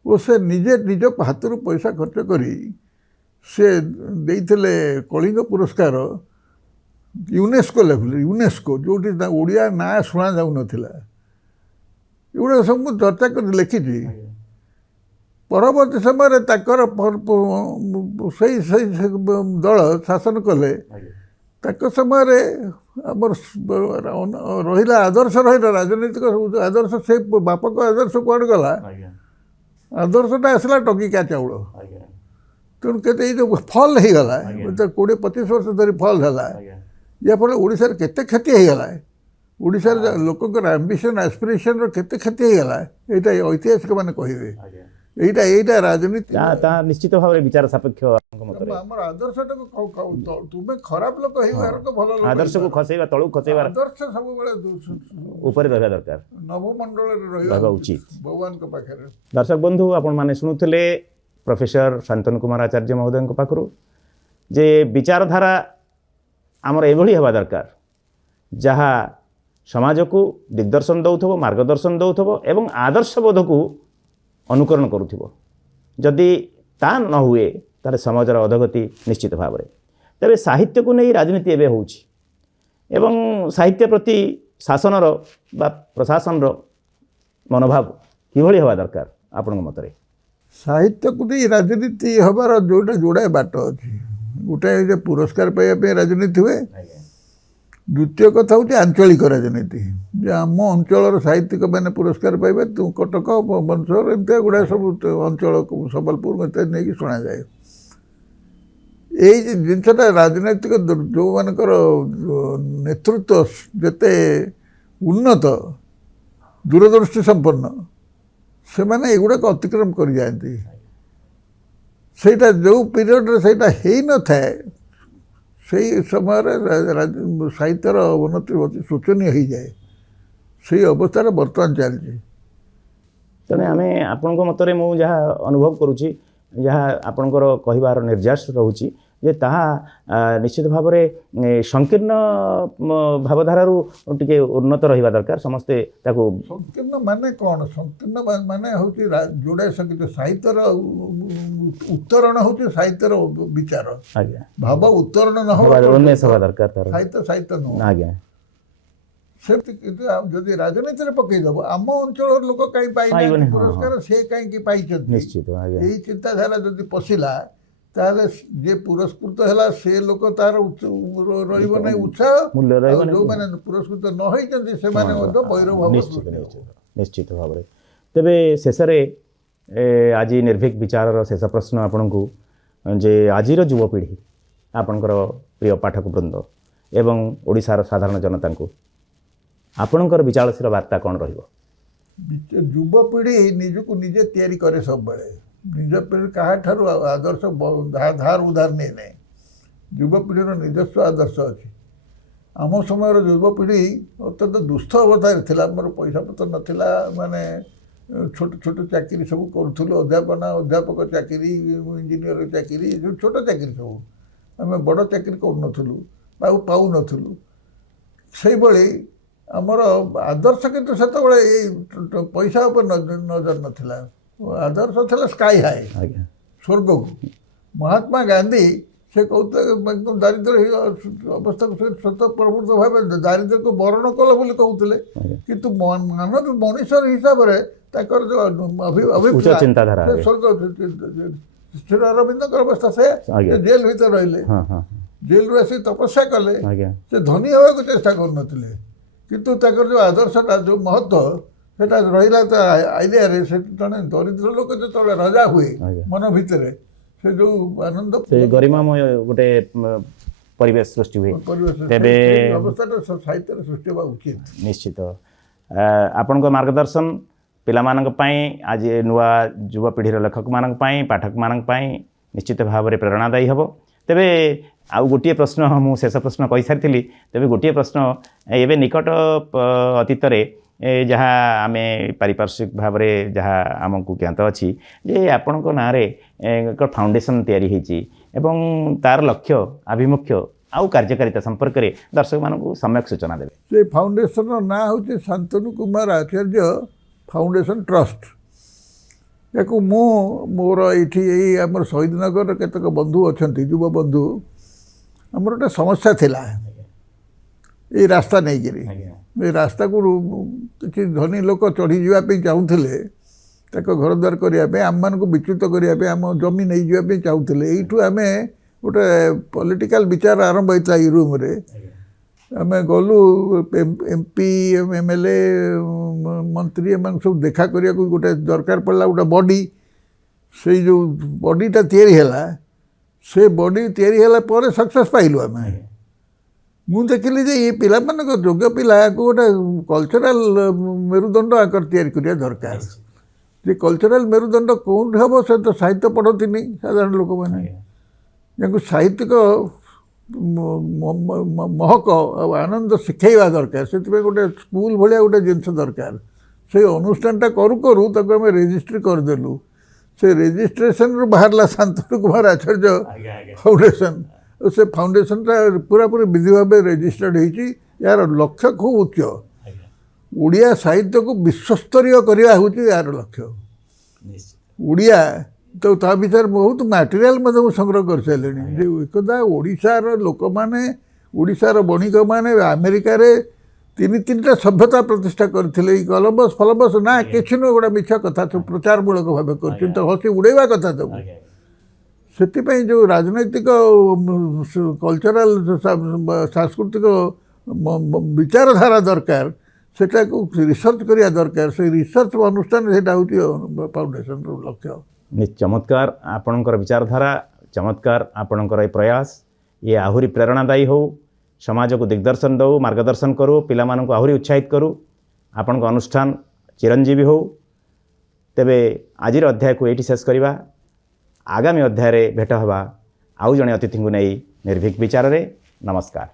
और से निजे निज हाथ पैसा खर्च करी से देइथिले कलिंग पुरस्कार यूनेस्को लेवल यूनेस्को जोटी ओडिया ना शुणा जाऊ नथिला एगुड़ा सब चर्चा कर लिखी परवर्ती समय दल शासन कले समय आमर रहा आदर्श रहा राजनीतिक आदर्श से बाप को आदर्श कौन गला आदर्शटा आसला टंकिका चाउल तेणु के जो फल हो गला 20-25 वर्ष धरी फल है या फल ओडिशार केते क्षति होगला ओडिशार लोकंर आम्बिशन एस्पिरेशन केते क्षति होगला यहाँ ऐतिहासिक मैंने कहे এইটা রাজনীতি তা নিশ্চিত ভাবে বিচার সাপেক্ষ আমার আদর্শটাকে তুমি খারাপ লোক হইবার তো ভালো লোক আদর্শକୁ খসেଇବା তଳକୁ খসেଇବା আদর্শ ସବୁବେଳେ ଉପରେ ରହିବା ଦରକାର ନବମଣ୍ଡଳରେ ରହିବା ଉଚିତ ଭଗବାନଙ୍କ ପାଖରେ। ଦର୍ଶକ ବନ୍ଧୁ ଆପଣମାନେ ଶୁଣୁଥିଲେ ପ୍ରଫେସର ଶାନ୍ତନୁ କୁମାର ଆଚାର୍ଯ୍ୟ ମହୋଦୟଙ୍କ ପାଖରୁ ଯେ ବିଚାରଧାରା ଆମର ଏଭଳି ହେବା ଦରକାର ଯାହା ସମାଜକୁ ଦିଗଦର୍ଶନ ଦେଉଥିବ ମାର୍ଗଦର୍ଶନ ଦେଉଥିବ ଏବଂ ଆଦର୍ଶବୋଧକୁ अनुकरण करुथिबो जदि ता न हुए तारे समाजर अधोगति निश्चित भाव में तेरे साहित्य को नहीं राजनीति एवं होउछि एवं साहित्य प्रति शासनर बा प्रशासनर मनोभाव किभଳି हेबा दरकार आपन मतरे साहित्य को नहीं राजनीति हबार जोटा जोड़ाए बाट अच्छी गोटे पुरस्कार पाइबा राजनीति हुए द्वितीय कथा हूँ आंचलिक राजनीति आम अंचल साहित्यिक मैंने पुरस्कार पाइबे तू कटक भुवनेश्वर एमती गुड़ा सब अंचल संबलपुर इत्यादि नहीं शुणा जाए यही जिनसा राजनैतिक जो मानकर नेतृत्व जेते उन्नत दूरदृष्टि संपन्न से मैंने एगुड़ाक अतिक्रम कर जाती सेटा जो पीरियड सेटा हो न थाए से समय साहित्यर अवनति अति शोचनीय हो जाए से अवस्था बर्तमान चलती तेणु आम आपण मतरे मु जहाँ अनुभव करुँची जहाँ आपणकर कहबार निर्यास रोचे जे ताहा निश्चित भाव में संकीर्ण भावधारू टिके उन्नत रहिबा दरकार समस्ते ताको संकीर्ण माने कौन संकीर्ण माने होची जोड़े संगीत साहित्यर उत्तरण होची साहित्यर विचार आज्ञा भाव उत्तरण न हो उन्मेष होबा दरकार तार साहित्य न आज्ञा जदि राजनीति में पकईदेव आम अंचल लोक कहीं पुरस्कार से कहीं पाई निश्चित यही चिंताधारा जदि पशिला ताले जे पुरस्कृत है से लोक तार रही उत्साह जो मैंने पुरस्कृत न होती से भैरव निश्चित भाव में तेबे शेष आज निर्भीक विचार शेष प्रश्न आपण को जे आज युवपीढ़ी आपणकर प्रिय पाठक वृंद एवं ओडिशार साधारण जनता को आपणकर विचारशील वार्ता कौन रहिबो युवपीढ़ी निजको निजे तैयारी करे सब बेले निज पीढ़ी क्या ठार आदर्श धार उधार नहीं ना युवपीढ़ीर निजस्व आदर्श अच्छी आम समय युवपीढ़ी अत्यंत दुस्थ अवस्था थी मोर पैसा पतर नाला माने छोट छोट चाकरी सब करूँ अध्यापना अध्यापक चाकरी इंजीनियर चाकरी जो छोट चाकरी सब आम बड़ चाकरी करूँ ପାଉନଥିଲୁ। ସେଇଭଳି ଆମର ଆଦର୍ଶ କିନ୍ତୁ ସେତେବେଳେ ଏଇ ପଇସା ଉପରେ ନଜର ନଥିଲା। ଆଦର୍ଶ ଥିଲା ସ୍କାଇ ହାଇ, ଆଜ୍ଞା ସ୍ୱର୍ଗକୁ। ମହାତ୍ମା ଗାନ୍ଧୀ ସେ କହୁଥିଲେ ଏକଦମ ଦାରିଦ୍ର୍ୟ ଅବସ୍ଥାକୁ ସେ ସତ ପ୍ରବୃତ୍ତ ଭାବେ ଦାରିଦ୍ର୍ୟକୁ ବରଣ କଲ ବୋଲି କହୁଥିଲେ। କିନ୍ତୁ ମାନବ ମଣିଷର ହିସାବରେ ତାଙ୍କର ଯେଉଁ ଉଚ୍ଚ ଚିନ୍ତାଧାରା ସେ ସ୍ୱର୍ଗ ଶ୍ରୀ ଅରବିନ୍ଦଙ୍କର ଅବସ୍ଥା ସେ ଜେଲ୍ ଭିତରେ ରହିଲେ, ଜେଲ୍ରୁ ଆସି ତପସ୍ୟା କଲେ, ସେ ଧନୀ ହେବାକୁ ଚେଷ୍ଟା କରୁନଥିଲେ। କିନ୍ତୁ ତାଙ୍କର ଯେଉଁ ଆଦର୍ଶଟା ଯେଉଁ ମହତ୍ଵ ସେଟା ରହିଲା ତା ଆଇଡ଼ିଆରେ। ସେ ଜଣେ ଦରିଦ୍ର ଲୋକ ଯେତେବେଳେ ରାଜା ହୁଏ ମନ ଭିତରେ ସେ ଯେଉଁ ଆନନ୍ଦ ଗରିମାମୟ ଗୋଟେ ପରିବେଶ ସୃଷ୍ଟି ହୁଏ, ତେବେ ଅବସ୍ଥାଟା ସାହିତ୍ୟରେ ସୃଷ୍ଟି ହେବା ଉଚିତ। ନିଶ୍ଚିତ ଆପଣଙ୍କ ମାର୍ଗଦର୍ଶନ ପିଲାମାନଙ୍କ ପାଇଁ, ଆଜି ନୂଆ ଯୁବପିଢ଼ିର ଲେଖକମାନଙ୍କ ପାଇଁ, ପାଠକମାନଙ୍କ ପାଇଁ ନିଶ୍ଚିତ ଭାବରେ ପ୍ରେରଣାଦାୟୀ ହେବ। ତେବେ ଆଉ ଗୋଟିଏ ପ୍ରଶ୍ନ, ମୁଁ ଶେଷ ପ୍ରଶ୍ନ କହିସାରିଥିଲି, ତେବେ ଗୋଟିଏ ପ୍ରଶ୍ନ, ଏବେ ନିକଟ ଅତୀତରେ ଯାହା ଆମେ ପାରିପାର୍ଶ୍ୱିକ ଭାବରେ ଯାହା ଆମକୁ ଜ୍ଞାତ ଅଛି ଯେ ଆପଣଙ୍କ ନାଁରେ ଏକ ଫାଉଣ୍ଡେସନ୍ ତିଆରି ହୋଇଛି ଏବଂ ତା'ର ଲକ୍ଷ୍ୟ ଆଭିମୁଖ୍ୟ ଆଉ କାର୍ଯ୍ୟକାରିତା ସମ୍ପର୍କରେ ଦର୍ଶକମାନଙ୍କୁ ସମ୍ୟକ ସୂଚନା ଦେବେ। ସେ ଫାଉଣ୍ଡେସନ୍ର ନାଁ ହେଉଛି ଶାନ୍ତନୁ କୁମାର ଆଚାର୍ଯ୍ୟ ଫାଉଣ୍ଡେସନ୍ ଟ୍ରଷ୍ଟ। ୟାକୁ ମୁଁ ମୋର ଏଇଠି ଏଇ ଆମର ଶହୀଦନଗରର କେତେକ ବନ୍ଧୁ ଅଛନ୍ତି, ଯୁବ ବନ୍ଧୁ, ଆମର ଗୋଟେ ସମସ୍ୟା ଥିଲା ଏଇ ରାସ୍ତା ନେଇକିରି। ଏ ରାସ୍ତାକୁ କିଛି ଧନୀ ଲୋକ ଚଢ଼ିଯିବା ପାଇଁ ଚାହୁଁଥିଲେ, ତାଙ୍କ ଘରଦ୍ୱାର କରିବା ପାଇଁ, ଆମମାନଙ୍କୁ ବିଚ୍ୟୁତ କରିବା ପାଇଁ, ଆମ ଜମି ନେଇଯିବା ପାଇଁ ଚାହୁଁଥିଲେ। ଏଇଠୁ ଆମେ ଗୋଟେ ପଲିଟିକାଲ ବିଚାର ଆରମ୍ଭ ହେଇଥିଲା ଏଇ ରୁମ୍ରେ। ଆମେ ଗଲୁ MP MLA ମନ୍ତ୍ରୀ ଏମାନେ ସବୁ ଦେଖା କରିବାକୁ, ଗୋଟେ ଦରକାର ପଡ଼ିଲା ଗୋଟେ ବଡି। ସେଇ ଯେଉଁ ବଡିଟା ତିଆରି ହେଲା, ସେ ବଡି ତିଆରି ହେଲା ପରେ ସକ୍ସେସ୍ ପାଇଲୁ ଆମେ। ମୁଁ ଦେଖିଲି ଯେ ଏ ପିଲାମାନଙ୍କ ଯୋଗ୍ୟ ପିଲାକୁ ଗୋଟେ କଲଚରାଲ ମେରୁଦଣ୍ଡ ଆଙ୍କର ତିଆରି କରିବା ଦରକାର। ଯେ କଲଚରାଲ ମେରୁଦଣ୍ଡ କେଉଁଠି ହେବ? ସେ ତ ସାହିତ୍ୟ ପଢ଼ନ୍ତିନି ସାଧାରଣ ଲୋକମାନେ, ଯାହାକୁ ସାହିତ୍ୟିକ ମହକ ଆଉ ଆନନ୍ଦ ଶିଖେଇବା ଦରକାର। ସେଥିପାଇଁ ଗୋଟେ ସ୍କୁଲ ଭଳିଆ ଗୋଟେ ଜିନିଷ ଦରକାର। ସେଇ ଅନୁଷ୍ଠାନଟା କରୁ କରୁ ତାକୁ ଆମେ ରେଜିଷ୍ଟ୍ରି କରିଦେଲୁ। ସେ ରେଜିଷ୍ଟ୍ରେସନରୁ ବାହାରିଲା ଶାନ୍ତନୁ କୁମାର ଆଚାର୍ଯ୍ୟ ଫାଉଣ୍ଡେସନ୍। ସେ ଫାଉଣ୍ଡେସନ୍ଟା ପୁରାପୁରି ବିଧି ଭାବେ ରେଜିଷ୍ଟର୍ଡ ହେଇଛି। ଏହାର ଲକ୍ଷ୍ୟ ଖୁବ୍ ଉଚ୍ଚ। ଓଡ଼ିଆ ସାହିତ୍ୟକୁ ବିଶ୍ୱସ୍ତରୀୟ କରିବା ହେଉଛି ଏହାର ଲକ୍ଷ୍ୟ। ଓଡ଼ିଆ ତ ତା ଭିତରେ ବହୁତ ମ୍ୟାଟେରିଆଲ ମଧ୍ୟ ମୁଁ ସଂଗ୍ରହ କରିସାରିଲିଣି। ଯେ ଏକଦା ଓଡ଼ିଶାର ଲୋକମାନେ, ଓଡ଼ିଶାର ବଣିକମାନେ ଆମେରିକାରେ ତିନିଟା ସଭ୍ୟତା ପ୍ରତିଷ୍ଠା କରିଥିଲେ। ଏଇ କଲମ୍ବସ୍ ଫଲମ୍ବସ୍ ନା କିଛି ନୁହେଁ, ଗୋଟେ ମିଛ କଥା, ସବୁ ପ୍ରଚାରମୂଳକ ଭାବେ କରିଛନ୍ତି। ତ ହସି ଉଡ଼େଇବା କଥା ସବୁ। ସେଥିପାଇଁ ଯେଉଁ ରାଜନୈତିକ କଲଚରାଲ ସାଂସ୍କୃତିକ ବିଚାରଧାରା ଦରକାର, ସେଟାକୁ ରିସର୍ଚ୍ଚ କରିବା ଦରକାର। ସେଇ ରିସର୍ଚ୍ଚ ଅନୁଷ୍ଠାନ ସେଇଟା ହେଉଛି ଫାଉଣ୍ଡେସନର ଲକ୍ଷ୍ୟ। ଚମତ୍କାର ଆପଣଙ୍କର ବିଚାରଧାରା, ଚମତ୍କାର ଆପଣଙ୍କର ଏ ପ୍ରୟାସ, ଇଏ ଆହୁରି ପ୍ରେରଣାଦାୟୀ ହେଉ, ସମାଜକୁ ଦିଗ୍ଦର୍ଶନ ଦେଉ, ମାର୍ଗଦର୍ଶନ କରୁ, ପିଲାମାନଙ୍କୁ ଆହୁରି ଉତ୍ସାହିତ କରୁ, ଆପଣଙ୍କ ଅନୁଷ୍ଠାନ ଚିରଞ୍ଜୀବୀ ହେଉ। ତେବେ ଆଜିର ଅଧ୍ୟାୟକୁ ଏଇଠି ଶେଷ କରିବା। ଆଗାମୀ ଅଧ୍ୟାୟରେ ଭେଟ ହେବା ଆଉ ଜଣେ ଅତିଥିଙ୍କୁ ନେଇ ନିର୍ଭୀକ ବିଚାରରେ। ନମସ୍କାର।